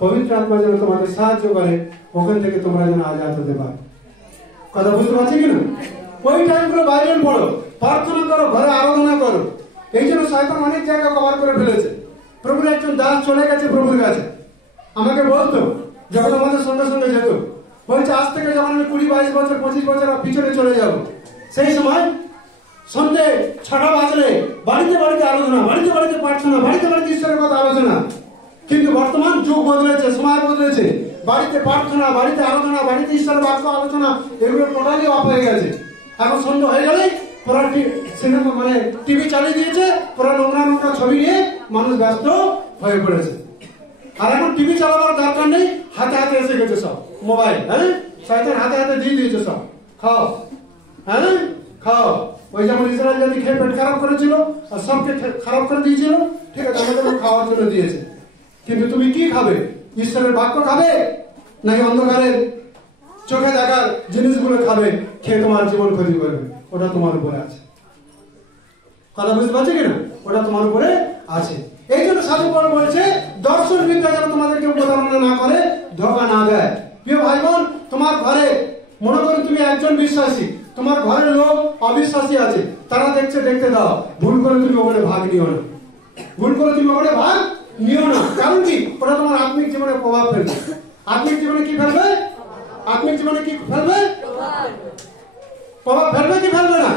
পবিত্র আত্মা যেন তোমাদের সাহায্য করে, ওখান থেকে তোমরা যেন আজাদ হতে পারো। কথা বুঝতে পারছি কিনা? ওই টাইমগুলো বাইবেল পড়ো, প্রার্থনা করো, ঘরে আরাধনা করো। এই জন্য শয়তান অনেক জায়গা কভার করে ফেলেছে। প্রভুর একজন দাস চলে গেছে প্রভুর কাছে, আমাকে বলতো যখন আমাদের সঙ্গে সঙ্গে যেত, বলছে আজ থেকে যখন আমি 20-22 বছর 25 বছর পিছনে চলে যাব, সেই সময় সন্ধ্যে 6টা বাজলে বাড়িতে বাড়িতে আলোচনা, বাড়িতে বাড়িতে প্রার্থনা, বাড়িতে বাড়িতে ঈশ্বরের কথা আলোচনা। কিন্তু বর্তমান যুগ বদলেছে, সময় বদলেছে, বাড়িতে প্রার্থনা, বাড়িতে আলোচনা, বাড়িতে ঈশ্বরের বাক্য আলোচনা, এগুলো টোটালি অফ হয়ে গেছে। এখন সন্ধ্যা হয়ে গেলে পুরো সিনেমা মানে টিভি চালিয়ে দিয়েছে, পুরো নোংরা নোংরা ছবি নিয়ে মানুষ ব্যস্ত হয়ে পড়েছে। আর এখন টিভি চালাবার দরকার নেই, হাতে হাতে এসে গেছে সব মোবাইল। হ্যাঁ, শয়তান হাতে হাতে দিয়ে দিয়েছে সব, খাও, হ্যাঁ খাও। ওই যেমন ইসরায়েল জাতি খেয়ে পেট খারাপ করেছিল আর সবকে খারাপ করে দিয়েছিল, ঠিক আছে, আমাদের খাওয়ার জন্য দিয়েছে। কিন্তু তুমি কি খাবে? ঈশ্বরের বাক্য খাবে নাকি অন্ধকারের চোখে দেখার জিনিসগুলো খাবে? খেয়ে তোমার জীবন ক্ষতি করবে, ওটা তোমার উপরে আছে। কথা বুঝতে পারছো কিনা? ওটা তোমার উপরে আছে। এই জন্য সাধু পাল বলছে, দর্শন বিদ্যা যেন তোমাদেরকে প্রতারণা না করে, ধোঁকা না দেয়। প্রিয় ভাই বোন, তোমার ঘরে মনে করো তুমি একজন বিশ্বাসী, তোমার ঘরের লোক অবিশ্বাসী আছে, তারা দেখছে, দেখতে দাও, ভুল করে তুমি ওখানে ভাগ নিও না, ভুল করে তুমি ওখানে ভাগ নিও না। কারণ কি? ওটা তোমার আত্মিক জীবনে প্রভাব ফেলবে। আত্মিক জীবনে কি ফেলবে? আত্মিক জীবনে কি ফেলবে? প্রভাব ফেলবে কি ফেলবে না?